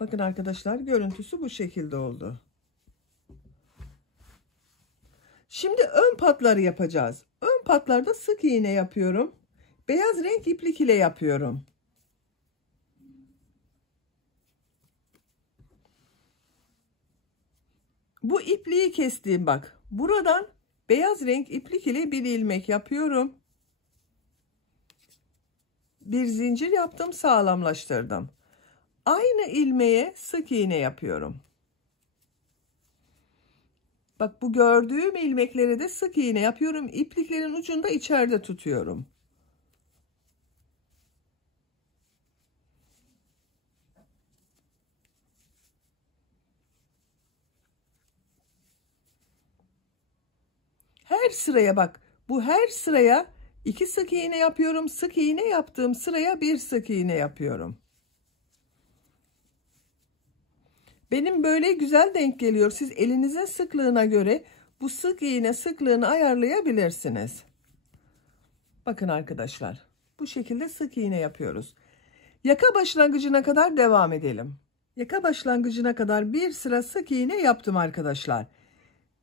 Bakın arkadaşlar, görüntüsü bu şekilde oldu. Şimdi ön patları yapacağız. Ön patlarda sık iğne yapıyorum. Beyaz renk iplik ile yapıyorum. Bu ipliği kestiğim bak. Buradan beyaz renk iplik ile bir ilmek yapıyorum. Bir zincir yaptım, sağlamlaştırdım. Aynı ilmeğe sık iğne yapıyorum. Bak, bu gördüğüm ilmekleri de sık iğne yapıyorum. İpliklerin ucunu da içeride tutuyorum. Her sıraya bak. Bu her sıraya 2 sık iğne yapıyorum. Sık iğne yaptığım sıraya 1 sık iğne yapıyorum. Benim böyle güzel denk geliyor. Siz elinizin sıklığına göre bu sık iğne sıklığını ayarlayabilirsiniz. Bakın arkadaşlar, bu şekilde sık iğne yapıyoruz. Yaka başlangıcına kadar devam edelim. Yaka başlangıcına kadar bir sıra sık iğne yaptım arkadaşlar.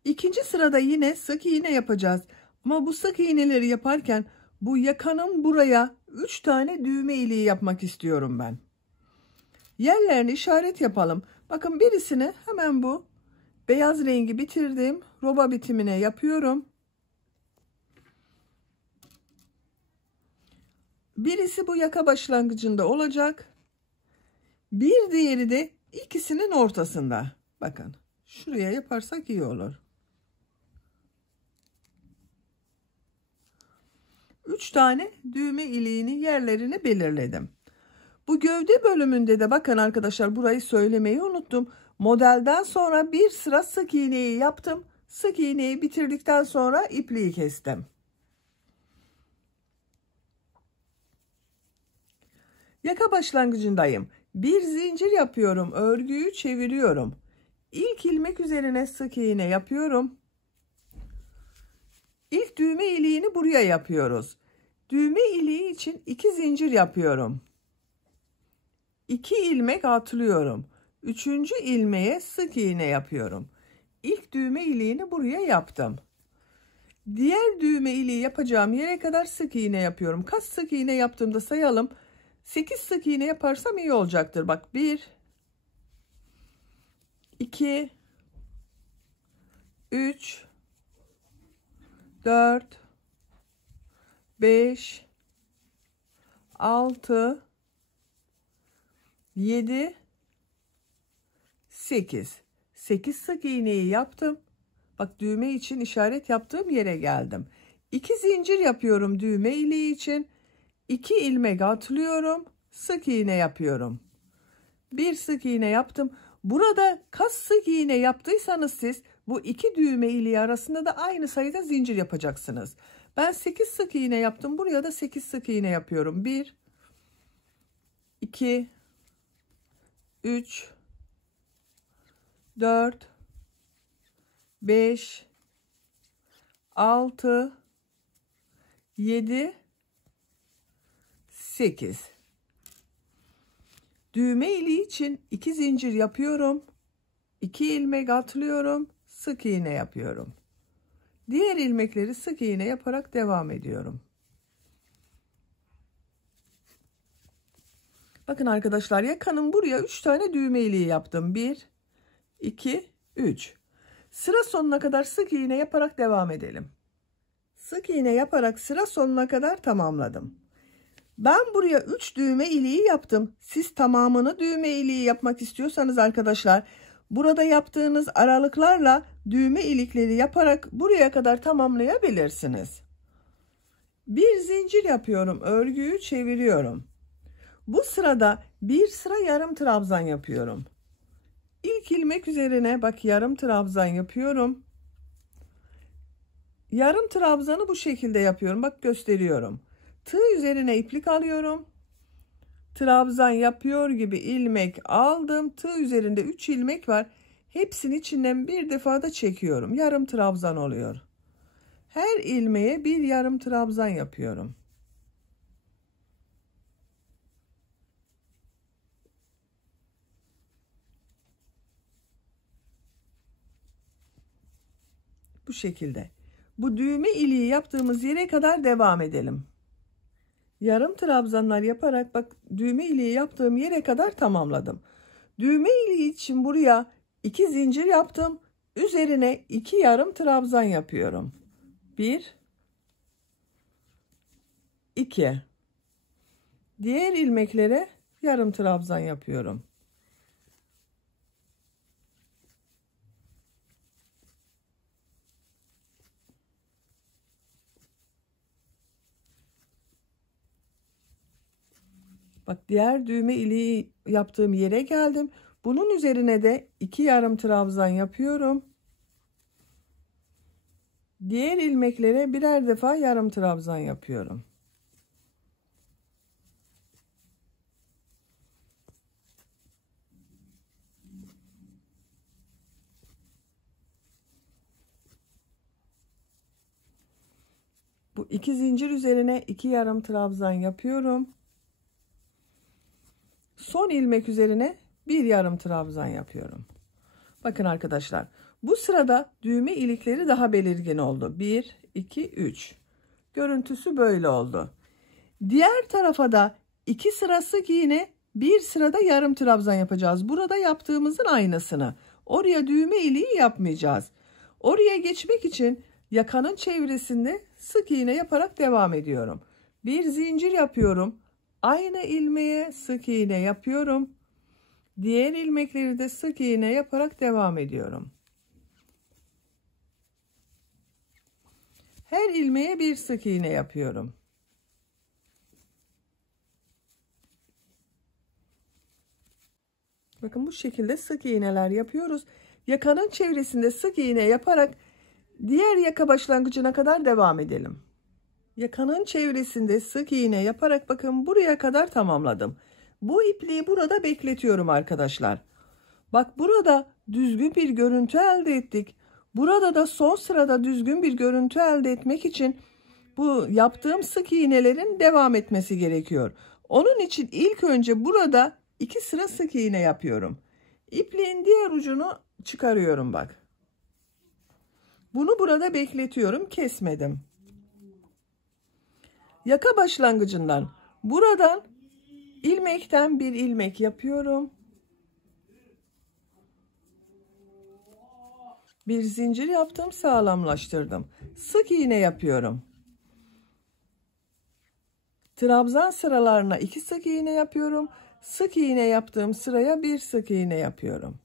İkinci sırada yine sık iğne yapacağız. Ama bu sık iğneleri yaparken bu yakanın buraya 3 tane düğme iliği yapmak istiyorum ben. Yerlerini işaret yapalım. Bakın, birisini hemen bu beyaz rengi bitirdim. Roba bitimine yapıyorum. Birisi bu yaka başlangıcında olacak. Bir diğeri de ikisinin ortasında. Bakın, şuraya yaparsak iyi olur. 3 tane düğme iliğini yerlerini belirledim. Bu gövde bölümünde de bakın arkadaşlar, burayı söylemeyi unuttum. Modelden sonra bir sıra sık iğneyi yaptım. Sık iğneyi bitirdikten sonra ipliği kestim. Yaka başlangıcındayım. Bir zincir yapıyorum. Örgüyü çeviriyorum. İlk ilmek üzerine sık iğne yapıyorum. İlk düğme iliğini buraya yapıyoruz. Düğme iliği için 2 zincir yapıyorum. 2 ilmek atlıyorum. 3. ilmeğe sık iğne yapıyorum. İlk düğme iliğini buraya yaptım. Diğer düğme iliği yapacağım yere kadar sık iğne yapıyorum. Kaç sık iğne yaptığımda sayalım. 8 sık iğne yaparsam iyi olacaktır. Bak, 1, 2, 3, 4, 5, 6, 7, 8. 8 sık iğneyi yaptım. Bak, düğme için işaret yaptığım yere geldim. 2 zincir yapıyorum düğme iliği için. 2 ilmek atlıyorum. Sık iğne yapıyorum. 1 sık iğne yaptım. Burada kaç sık iğne yaptıysanız siz bu 2 düğme iliği arasında da aynı sayıda zincir yapacaksınız. Ben 8 sık iğne yaptım. Buraya da 8 sık iğne yapıyorum. 1, 2, 3, 4, 5, 6, 7, 8. Düğme iliği için 2 zincir yapıyorum. 2 ilmek atlıyorum. Sık iğne yapıyorum. Diğer ilmekleri sık iğne yaparak devam ediyorum. Bakın arkadaşlar, yakanın buraya 3 tane düğme iliği yaptım. 1, 2, 3. Sıra sonuna kadar sık iğne yaparak devam edelim. Sık iğne yaparak sıra sonuna kadar tamamladım. Ben buraya 3 düğme iliği yaptım. Siz tamamını düğme iliği yapmak istiyorsanız arkadaşlar, burada yaptığınız aralıklarla düğme ilikleri yaparak buraya kadar tamamlayabilirsiniz. Bir zincir yapıyorum, örgüyü çeviriyorum. Bu sırada bir sıra yarım trabzan yapıyorum. İlk ilmek üzerine bak yarım trabzan yapıyorum. Yarım trabzanı bu şekilde yapıyorum. Bak gösteriyorum. Tığ üzerine iplik alıyorum. Trabzan yapıyor gibi ilmek aldım. Tığ üzerinde 3 ilmek var. Hepsinin içinden bir defada çekiyorum. Yarım trabzan oluyor. Her ilmeğe bir yarım trabzan yapıyorum. Bu şekilde. Bu düğme iliği yaptığımız yere kadar devam edelim. Yarım trabzanlar yaparak bak düğme iliği yaptığım yere kadar tamamladım. Düğme iliği için buraya 2 zincir yaptım. Üzerine 2 yarım trabzan yapıyorum. 1, 2. Diğer ilmeklere yarım trabzan yapıyorum. Bak diğer düğme iliği yaptığım yere geldim. Bunun üzerine de 2 yarım trabzan yapıyorum. Diğer ilmeklere birer defa yarım trabzan yapıyorum. Bu 2 zincir üzerine 2 yarım trabzan yapıyorum. Son ilmek üzerine bir yarım trabzan yapıyorum. Bakın arkadaşlar, bu sırada düğme ilikleri daha belirgin oldu. 1, 2, 3. Görüntüsü böyle oldu. Diğer tarafa da 2 sıra sık iğne, bir sırada yarım trabzan yapacağız. Burada yaptığımızın aynısını. Oraya düğme iliği yapmayacağız. Oraya geçmek için yakanın çevresinde sık iğne yaparak devam ediyorum. Bir zincir yapıyorum. Aynı ilmeğe sık iğne yapıyorum. Diğer ilmekleri de sık iğne yaparak devam ediyorum. Her ilmeğe bir sık iğne yapıyorum. Bakın bu şekilde sık iğneler yapıyoruz. Yakanın çevresinde sık iğne yaparak diğer yaka başlangıcına kadar devam edelim. Yakanın çevresinde sık iğne yaparak bakın buraya kadar tamamladım. Bu ipliği burada bekletiyorum arkadaşlar. Bak burada düzgün bir görüntü elde ettik. Burada da son sırada düzgün bir görüntü elde etmek için bu yaptığım sık iğnelerin devam etmesi gerekiyor. Onun için ilk önce burada 2 sıra sık iğne yapıyorum. İpliğin diğer ucunu çıkarıyorum bak. Bunu burada bekletiyorum, kesmedim. Yaka başlangıcından buradan ilmekten bir ilmek yapıyorum. Bir zincir yaptım, sağlamlaştırdım. Sık iğne yapıyorum. Trabzan sıralarına 2 sık iğne yapıyorum. Sık iğne yaptığım sıraya bir sık iğne yapıyorum.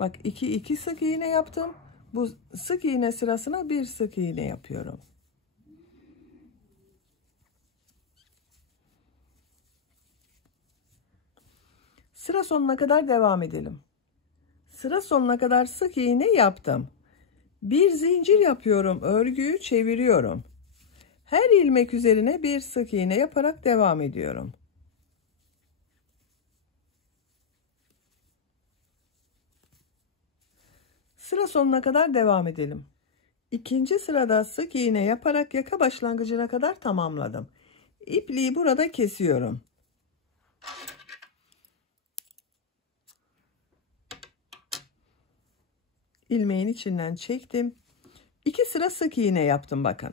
Bak 2 sık iğne yaptım. Bu sık iğne sırasına bir sık iğne yapıyorum. Sıra sonuna kadar devam edelim. Sıra sonuna kadar sık iğne yaptım. Bir zincir yapıyorum, örgüyü çeviriyorum. Her ilmek üzerine bir sık iğne yaparak devam ediyorum. Sıra sonuna kadar devam edelim. İkinci sırada sık iğne yaparak yaka başlangıcına kadar tamamladım. İpliği burada kesiyorum. İlmeğin içinden çektim. 2 sıra sık iğne yaptım bakın.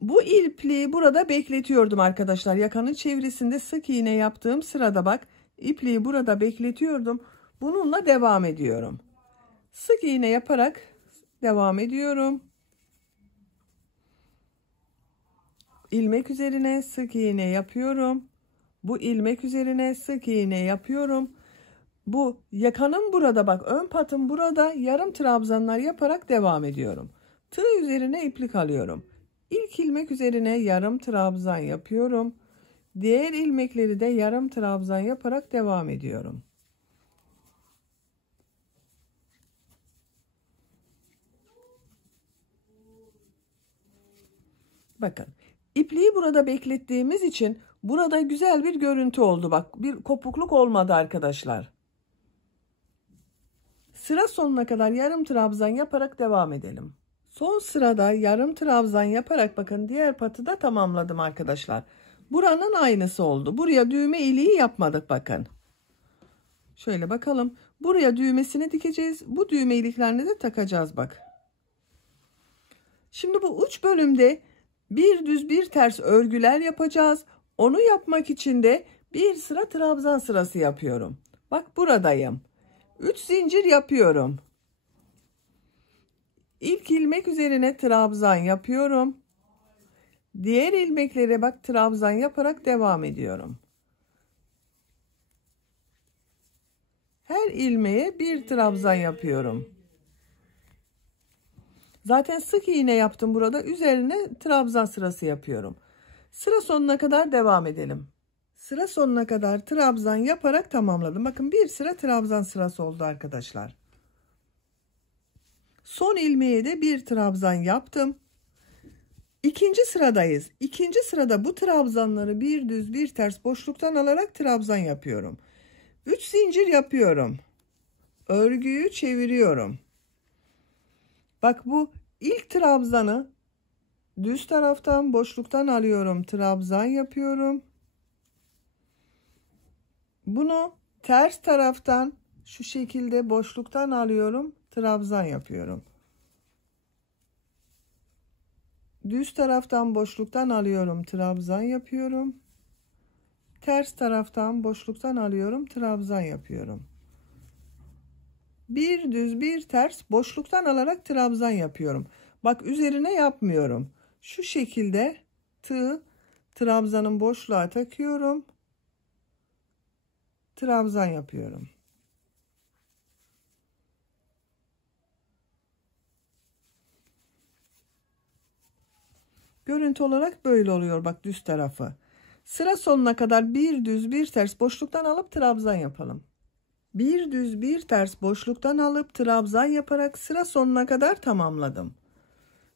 Bu ipliği burada bekletiyordum arkadaşlar. Yakanın çevresinde sık iğne yaptığım sırada bak, ipliği burada bekletiyordum. Bununla devam ediyorum. Sık iğne yaparak devam ediyorum. İlmek üzerine sık iğne yapıyorum. Bu ilmek üzerine sık iğne yapıyorum. Bu yakanın burada bak, ön patım burada, yarım trabzanlar yaparak devam ediyorum. Tığ üzerine iplik alıyorum. İlk ilmek üzerine yarım trabzan yapıyorum. Diğer ilmekleri de yarım trabzan yaparak devam ediyorum. Bakın, ipliği burada beklettiğimiz için burada güzel bir görüntü oldu. Bak, bir kopukluk olmadı arkadaşlar. Sıra sonuna kadar yarım trabzan yaparak devam edelim. Son sırada yarım trabzan yaparak bakın diğer patı da tamamladım arkadaşlar. Buranın aynısı oldu. Buraya düğme iliği yapmadık bakın. Şöyle bakalım. Buraya düğmesini dikeceğiz. Bu düğme iliklerini de takacağız bak. Şimdi bu uç bölümde bir düz bir ters örgüler yapacağız. Onu yapmak için de bir sıra trabzan sırası yapıyorum. Bak buradayım. 3 zincir yapıyorum. İlk ilmek üzerine trabzan yapıyorum. Diğer ilmeklere bak trabzan yaparak devam ediyorum. Her ilmeğe bir trabzan yapıyorum. Zaten sık iğne yaptım burada. Üzerine trabzan sırası yapıyorum. Sıra sonuna kadar devam edelim. Sıra sonuna kadar trabzan yaparak tamamladım. Bakın bir sıra trabzan sırası oldu arkadaşlar. Son ilmeğe de bir trabzan yaptım. İkinci sıradayız. İkinci sırada bu trabzanları bir düz bir ters boşluktan alarak trabzan yapıyorum. 3 zincir yapıyorum. Örgüyü çeviriyorum. Bak bu ilk trabzanı düz taraftan boşluktan alıyorum. Trabzan yapıyorum. Bunu ters taraftan şu şekilde boşluktan alıyorum. Trabzan yapıyorum. Düz taraftan boşluktan alıyorum. Trabzan yapıyorum. Ters taraftan boşluktan alıyorum. Trabzan yapıyorum. Bir düz bir ters boşluktan alarak trabzan yapıyorum. Bak üzerine yapmıyorum. Şu şekilde tığ trabzanın boşluğa takıyorum. Trabzan yapıyorum. Görüntü olarak böyle oluyor bak düz tarafı. Sıra sonuna kadar bir düz bir ters boşluktan alıp trabzan yapalım. Bir düz bir ters boşluktan alıp trabzan yaparak sıra sonuna kadar tamamladım.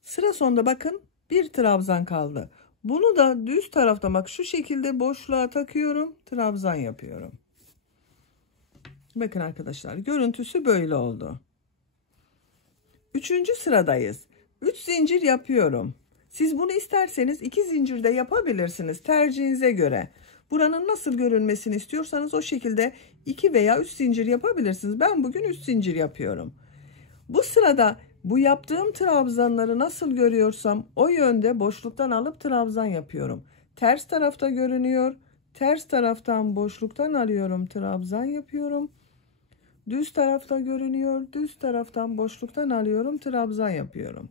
Sıra sonunda bakın bir trabzan kaldı. Bunu da düz tarafta bak şu şekilde boşluğa takıyorum. Trabzan yapıyorum. Bakın arkadaşlar görüntüsü böyle oldu. Üçüncü sıradayız. 3 zincir yapıyorum. Siz bunu isterseniz 2 zincir de yapabilirsiniz tercihinize göre. Buranın nasıl görünmesini istiyorsanız o şekilde 2 veya 3 zincir yapabilirsiniz. Ben bugün 3 zincir yapıyorum. Bu sırada bu yaptığım trabzanları nasıl görüyorsam o yönde boşluktan alıp trabzan yapıyorum. Ters tarafta görünüyor. Ters taraftan boşluktan alıyorum, trabzan yapıyorum. Düz tarafta görünüyor. Düz taraftan boşluktan alıyorum, trabzan yapıyorum.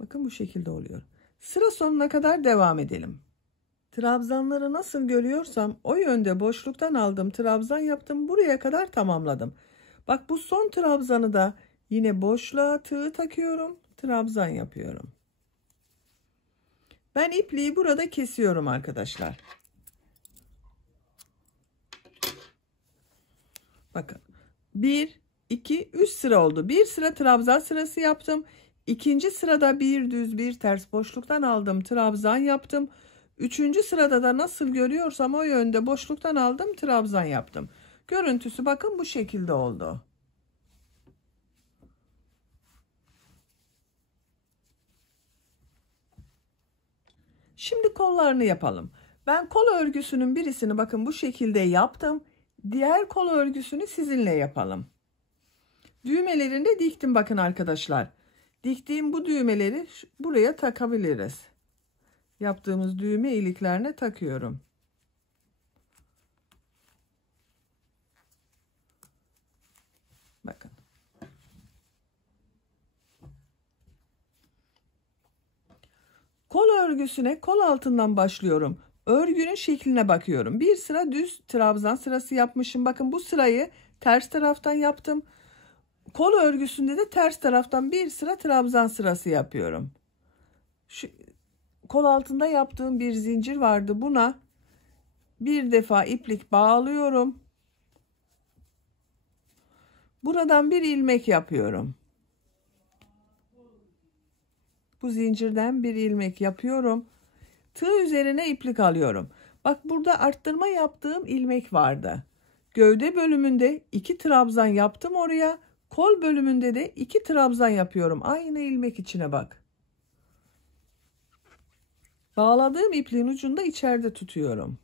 Bakın bu şekilde oluyor. Sıra sonuna kadar devam edelim. Trabzanları nasıl görüyorsam o yönde boşluktan aldım, trabzan yaptım, buraya kadar tamamladım. Bak bu son trabzanı da yine boşluğa tığ takıyorum, trabzan yapıyorum. Ben ipliği burada kesiyorum arkadaşlar. Bakın 1 2 3 sıra oldu. Bir sıra trabzan sırası yaptım. İkinci sırada bir düz bir ters boşluktan aldım, trabzan yaptım. Üçüncü sırada da nasıl görüyorsam o yönde boşluktan aldım, trabzan yaptım. Görüntüsü bakın bu şekilde oldu. Şimdi kollarını yapalım. Ben kol örgüsünün birisini bakın bu şekilde yaptım. Diğer kol örgüsünü sizinle yapalım. Düğmelerini de diktim bakın arkadaşlar. Diktiğim bu düğmeleri buraya takabiliriz. Yaptığımız düğme iliklerine takıyorum. Bakın. Kol örgüsüne kol altından başlıyorum. Örgünün şekline bakıyorum. Bir sıra düz trabzan sırası yapmışım. Bakın bu sırayı ters taraftan yaptım. Kol örgüsünde de ters taraftan bir sıra trabzan sırası yapıyorum. Şu kol altında yaptığım bir zincir vardı. Buna bir defa iplik bağlıyorum. Buradan bir ilmek yapıyorum. Bu zincirden bir ilmek yapıyorum. Tığ üzerine iplik alıyorum. Bak burada arttırma yaptığım ilmek vardı. Gövde bölümünde 2 trabzan yaptım oraya. Kol bölümünde de 2 trabzan yapıyorum. Aynı ilmek içine bak. Bağladığım ipliğin ucunda içeride tutuyorum.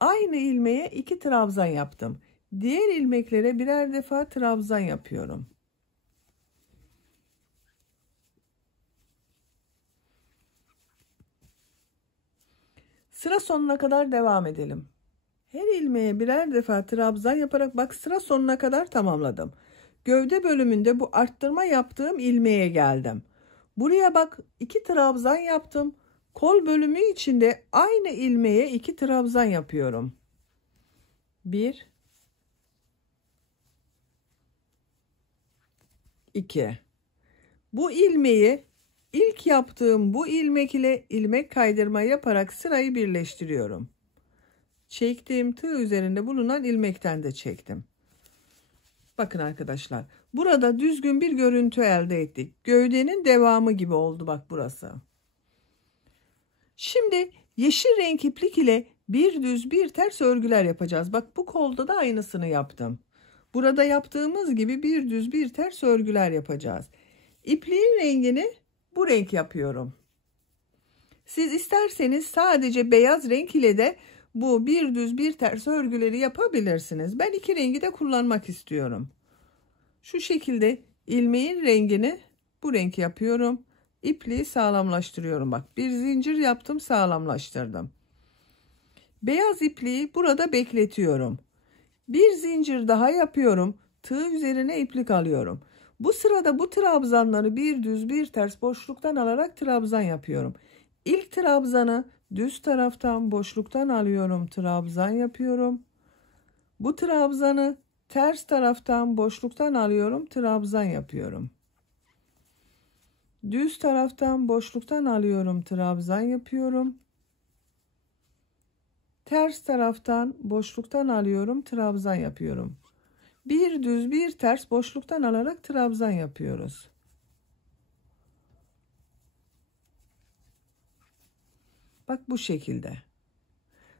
Aynı ilmeğe 2 trabzan yaptım. Diğer ilmeklere birer defa trabzan yapıyorum. Sıra sonuna kadar devam edelim. Her ilmeğe birer defa trabzan yaparak bak sıra sonuna kadar tamamladım. Gövde bölümünde bu arttırma yaptığım ilmeğe geldim. Buraya bak 2 trabzan yaptım. Kol bölümü içinde aynı ilmeğe 2 trabzan yapıyorum. 1 2. Bu ilmeği ilk yaptığım bu ilmek ile ilmek kaydırma yaparak sırayı birleştiriyorum. Çektiğim tığ üzerinde bulunan ilmekten de çektim. Bakın arkadaşlar, burada düzgün bir görüntü elde ettik. Gövdenin devamı gibi oldu bak burası. Şimdi yeşil renk iplik ile bir düz bir ters örgüler yapacağız. Bak bu kolda da aynısını yaptım. Burada yaptığımız gibi bir düz bir ters örgüler yapacağız. İpliğin rengini bu renk yapıyorum. Siz isterseniz sadece beyaz renk ile de bu bir düz bir ters örgüleri yapabilirsiniz. Ben iki rengi de kullanmak istiyorum. Şu şekilde ilmeğin rengini bu renk yapıyorum. İpliği sağlamlaştırıyorum. Bak bir zincir yaptım, sağlamlaştırdım. Beyaz ipliği burada bekletiyorum. Bir zincir daha yapıyorum. Tığ üzerine iplik alıyorum. Bu sırada bu trabzanları bir düz bir ters boşluktan alarak trabzan yapıyorum. İlk trabzanı düz taraftan boşluktan alıyorum, trabzan yapıyorum. Bu trabzanı ters taraftan boşluktan alıyorum, trabzan yapıyorum. Düz taraftan boşluktan alıyorum, trabzan yapıyorum. Ters taraftan boşluktan alıyorum, trabzan yapıyorum. Bir düz bir ters boşluktan alarak trabzan yapıyoruz. Bak bu şekilde.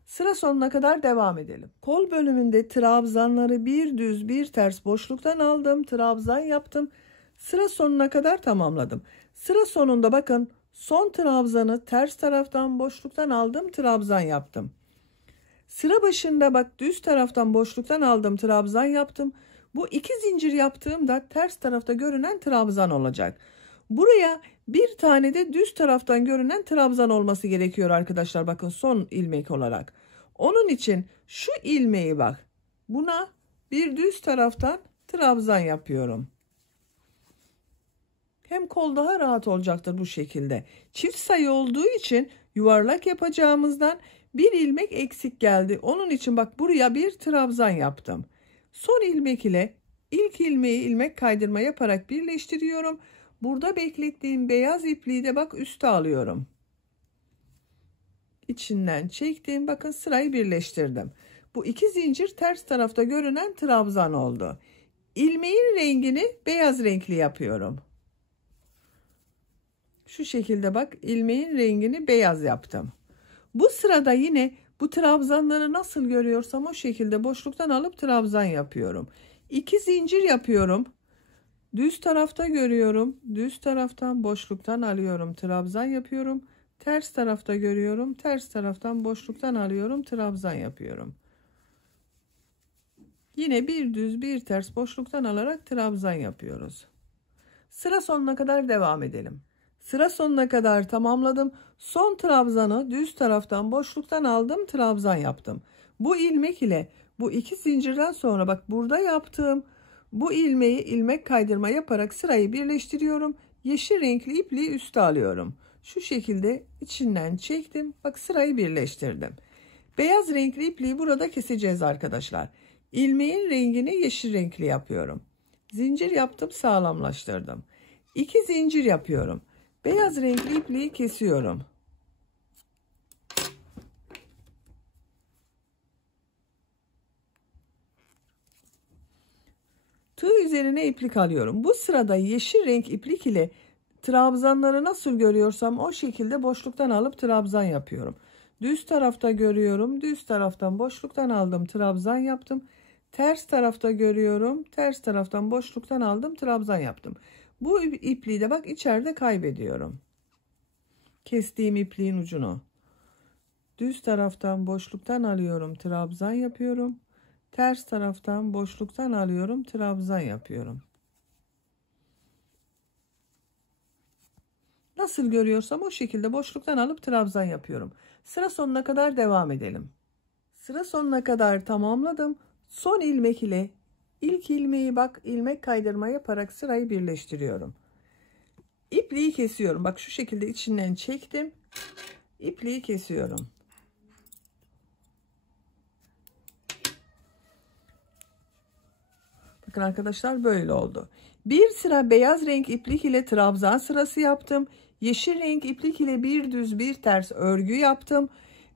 Sıra sonuna kadar devam edelim. Kol bölümünde trabzanları bir düz bir ters boşluktan aldım, trabzan yaptım. Sıra sonuna kadar tamamladım. Sıra sonunda bakın son trabzanı ters taraftan boşluktan aldım, trabzan yaptım. Sıra başında bak düz taraftan boşluktan aldım, trabzan yaptım. Bu iki zincir yaptığımda ters tarafta görünen trabzan olacak. Buraya bir tane de düz taraftan görünen trabzan olması gerekiyor arkadaşlar. Bakın son ilmek olarak. Onun için şu ilmeği bak. Buna bir düz taraftan trabzan yapıyorum. Hem kol daha rahat olacaktır bu şekilde. Çift sayı olduğu için yuvarlak yapacağımızdan bir ilmek eksik geldi. Onun için bak buraya bir trabzan yaptım. Son ilmek ile ilk ilmeği ilmek kaydırma yaparak birleştiriyorum. Burada beklettiğim beyaz ipliği de bak üste alıyorum. İçinden çektim. Bakın sırayı birleştirdim. Bu iki zincir ters tarafta görünen trabzan oldu. ilmeğin rengini beyaz renkli yapıyorum. Şu şekilde bak, ilmeğin rengini beyaz yaptım. Bu sırada yine bu trabzanları nasıl görüyorsam o şekilde boşluktan alıp trabzan yapıyorum. 2 zincir yapıyorum. Düz tarafta görüyorum. Düz taraftan boşluktan alıyorum. Trabzan yapıyorum. Ters tarafta görüyorum. Ters taraftan boşluktan alıyorum. Trabzan yapıyorum. Yine bir düz bir ters boşluktan alarak trabzan yapıyoruz. Sıra sonuna kadar devam edelim. Sıra sonuna kadar tamamladım. Son trabzanı düz taraftan boşluktan aldım. Trabzan yaptım. Bu ilmek ile bu 2 zincirden sonra bak burada yaptığım bu ilmeği ilmek kaydırma yaparak sırayı birleştiriyorum. Yeşil renkli ipliği üste alıyorum. Şu şekilde içinden çektim. Bak sırayı birleştirdim. Beyaz renkli ipliği burada keseceğiz arkadaşlar. İlmeğin rengini yeşil renkli yapıyorum. Zincir yaptım, sağlamlaştırdım. 2 zincir yapıyorum. Beyaz renkli ipliği kesiyorum. Tığ üzerine iplik alıyorum. Bu sırada yeşil renk iplik ile trabzanları nasıl görüyorsam o şekilde boşluktan alıp trabzan yapıyorum. Düz tarafta görüyorum. Düz taraftan boşluktan aldım. Trabzan yaptım. Ters tarafta görüyorum. Ters taraftan boşluktan aldım. Trabzan yaptım. Bu ipliği de bak içeride kaybediyorum. Kestiğim ipliğin ucunu. Düz taraftan boşluktan alıyorum. Trabzan yapıyorum. Ters taraftan boşluktan alıyorum. Trabzan yapıyorum. Nasıl görüyorsam o şekilde boşluktan alıp trabzan yapıyorum. Sıra sonuna kadar devam edelim. Sıra sonuna kadar tamamladım. Son ilmek ile ilk ilmeği bak ilmek kaydırma yaparak sırayı birleştiriyorum. İpliği kesiyorum. Bak şu şekilde içinden çektim. İpliği kesiyorum. Bakın arkadaşlar böyle oldu. Bir sıra beyaz renk iplik ile trabzan sırası yaptım. Yeşil renk iplik ile bir düz bir ters örgü yaptım.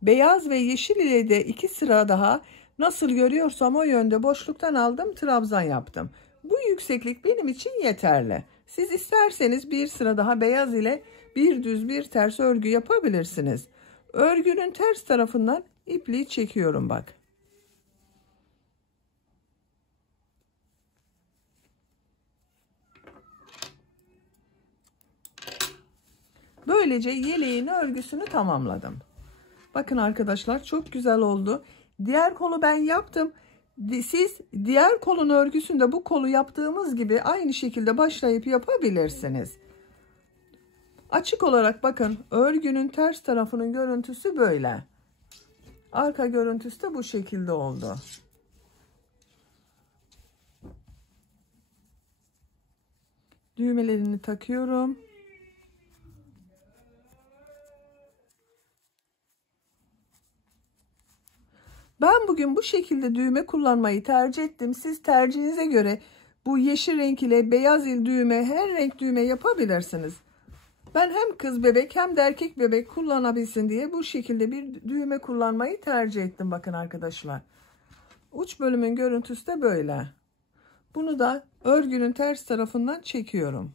Beyaz ve yeşil ile de 2 sıra daha nasıl görüyorsam o yönde boşluktan aldım, trabzan yaptım. Bu yükseklik benim için yeterli. Siz isterseniz bir sıra daha beyaz ile bir düz bir ters örgü yapabilirsiniz. Örgünün ters tarafından ipliği çekiyorum bak. Böylece yeleğin örgüsünü tamamladım. Bakın arkadaşlar çok güzel oldu. Diğer kolu ben yaptım. Siz diğer kolun örgüsünde bu kolu yaptığımız gibi aynı şekilde başlayıp yapabilirsiniz. Açık olarak bakın örgünün ters tarafının görüntüsü böyle. Arka görüntüsü de bu şekilde oldu. Düğmelerini takıyorum. Ben bugün bu şekilde düğme kullanmayı tercih ettim. Siz tercihinize göre bu yeşil renk ile beyaz düğme, her renk düğme yapabilirsiniz. Ben hem kız bebek hem de erkek bebek kullanabilsin diye bu şekilde bir düğme kullanmayı tercih ettim. Bakın arkadaşlar. Uç bölümün görüntüsü de böyle. Bunu da örgünün ters tarafından çekiyorum.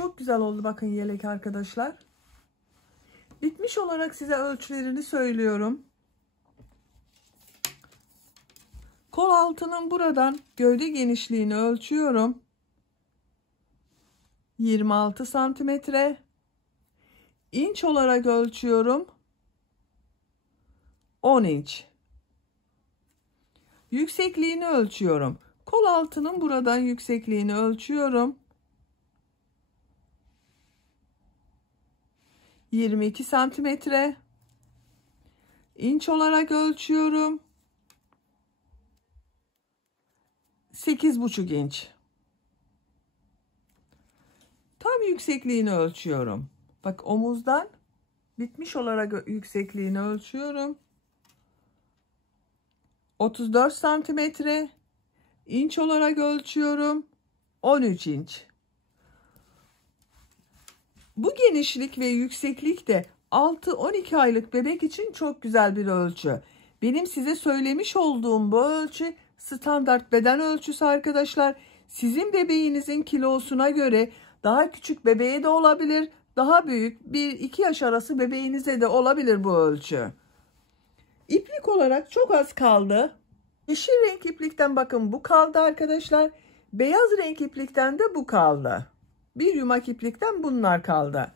Çok güzel oldu bakın yelek arkadaşlar. Bitmiş olarak size ölçülerini söylüyorum. Kol altının buradan gövde genişliğini ölçüyorum. 26 santimetre. İnç olarak ölçüyorum. 10 inç. Yüksekliğini ölçüyorum. Kol altının buradan yüksekliğini ölçüyorum. 22 santimetre. İnç olarak ölçüyorum. 8,5 inç. Tam yüksekliğini ölçüyorum. Bak omuzdan bitmiş olarak yüksekliğini ölçüyorum. 34 santimetre. İnç olarak ölçüyorum. 13 inç. Bu genişlik ve yükseklik de 6-12 aylık bebek için çok güzel bir ölçü. Benim size söylemiş olduğum bu ölçü standart beden ölçüsü arkadaşlar. Sizin bebeğinizin kilosuna göre daha küçük bebeğe de olabilir, daha büyük 1-2 yaş arası bebeğinize de olabilir bu ölçü. İplik olarak çok az kaldı. Yeşil renk iplikten bakın bu kaldı arkadaşlar. Beyaz renk iplikten de bu kaldı. Bir yumak iplikten bunlar kaldı.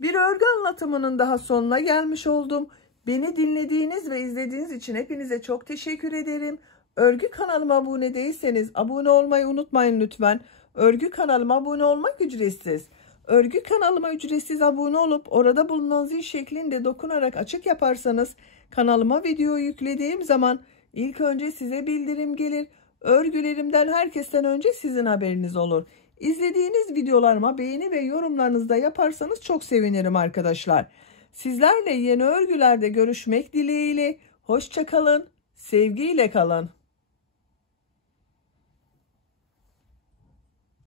Bir örgü anlatımının daha sonuna gelmiş oldum. Beni dinlediğiniz ve izlediğiniz için hepinize çok teşekkür ederim. Örgü kanalıma abone değilseniz abone olmayı unutmayın lütfen. Örgü kanalıma abone olmak ücretsiz. Örgü kanalıma ücretsiz abone olup orada bulunan zil şeklinde dokunarak açık yaparsanız kanalıma video yüklediğim zaman ilk önce size bildirim gelir. Örgülerimden herkesten önce sizin haberiniz olur. İzlediğiniz videolarıma beğeni ve yorumlarınızı da yaparsanız çok sevinirim arkadaşlar. Sizlerle yeni örgülerde görüşmek dileğiyle. Hoşça kalın, sevgiyle kalın.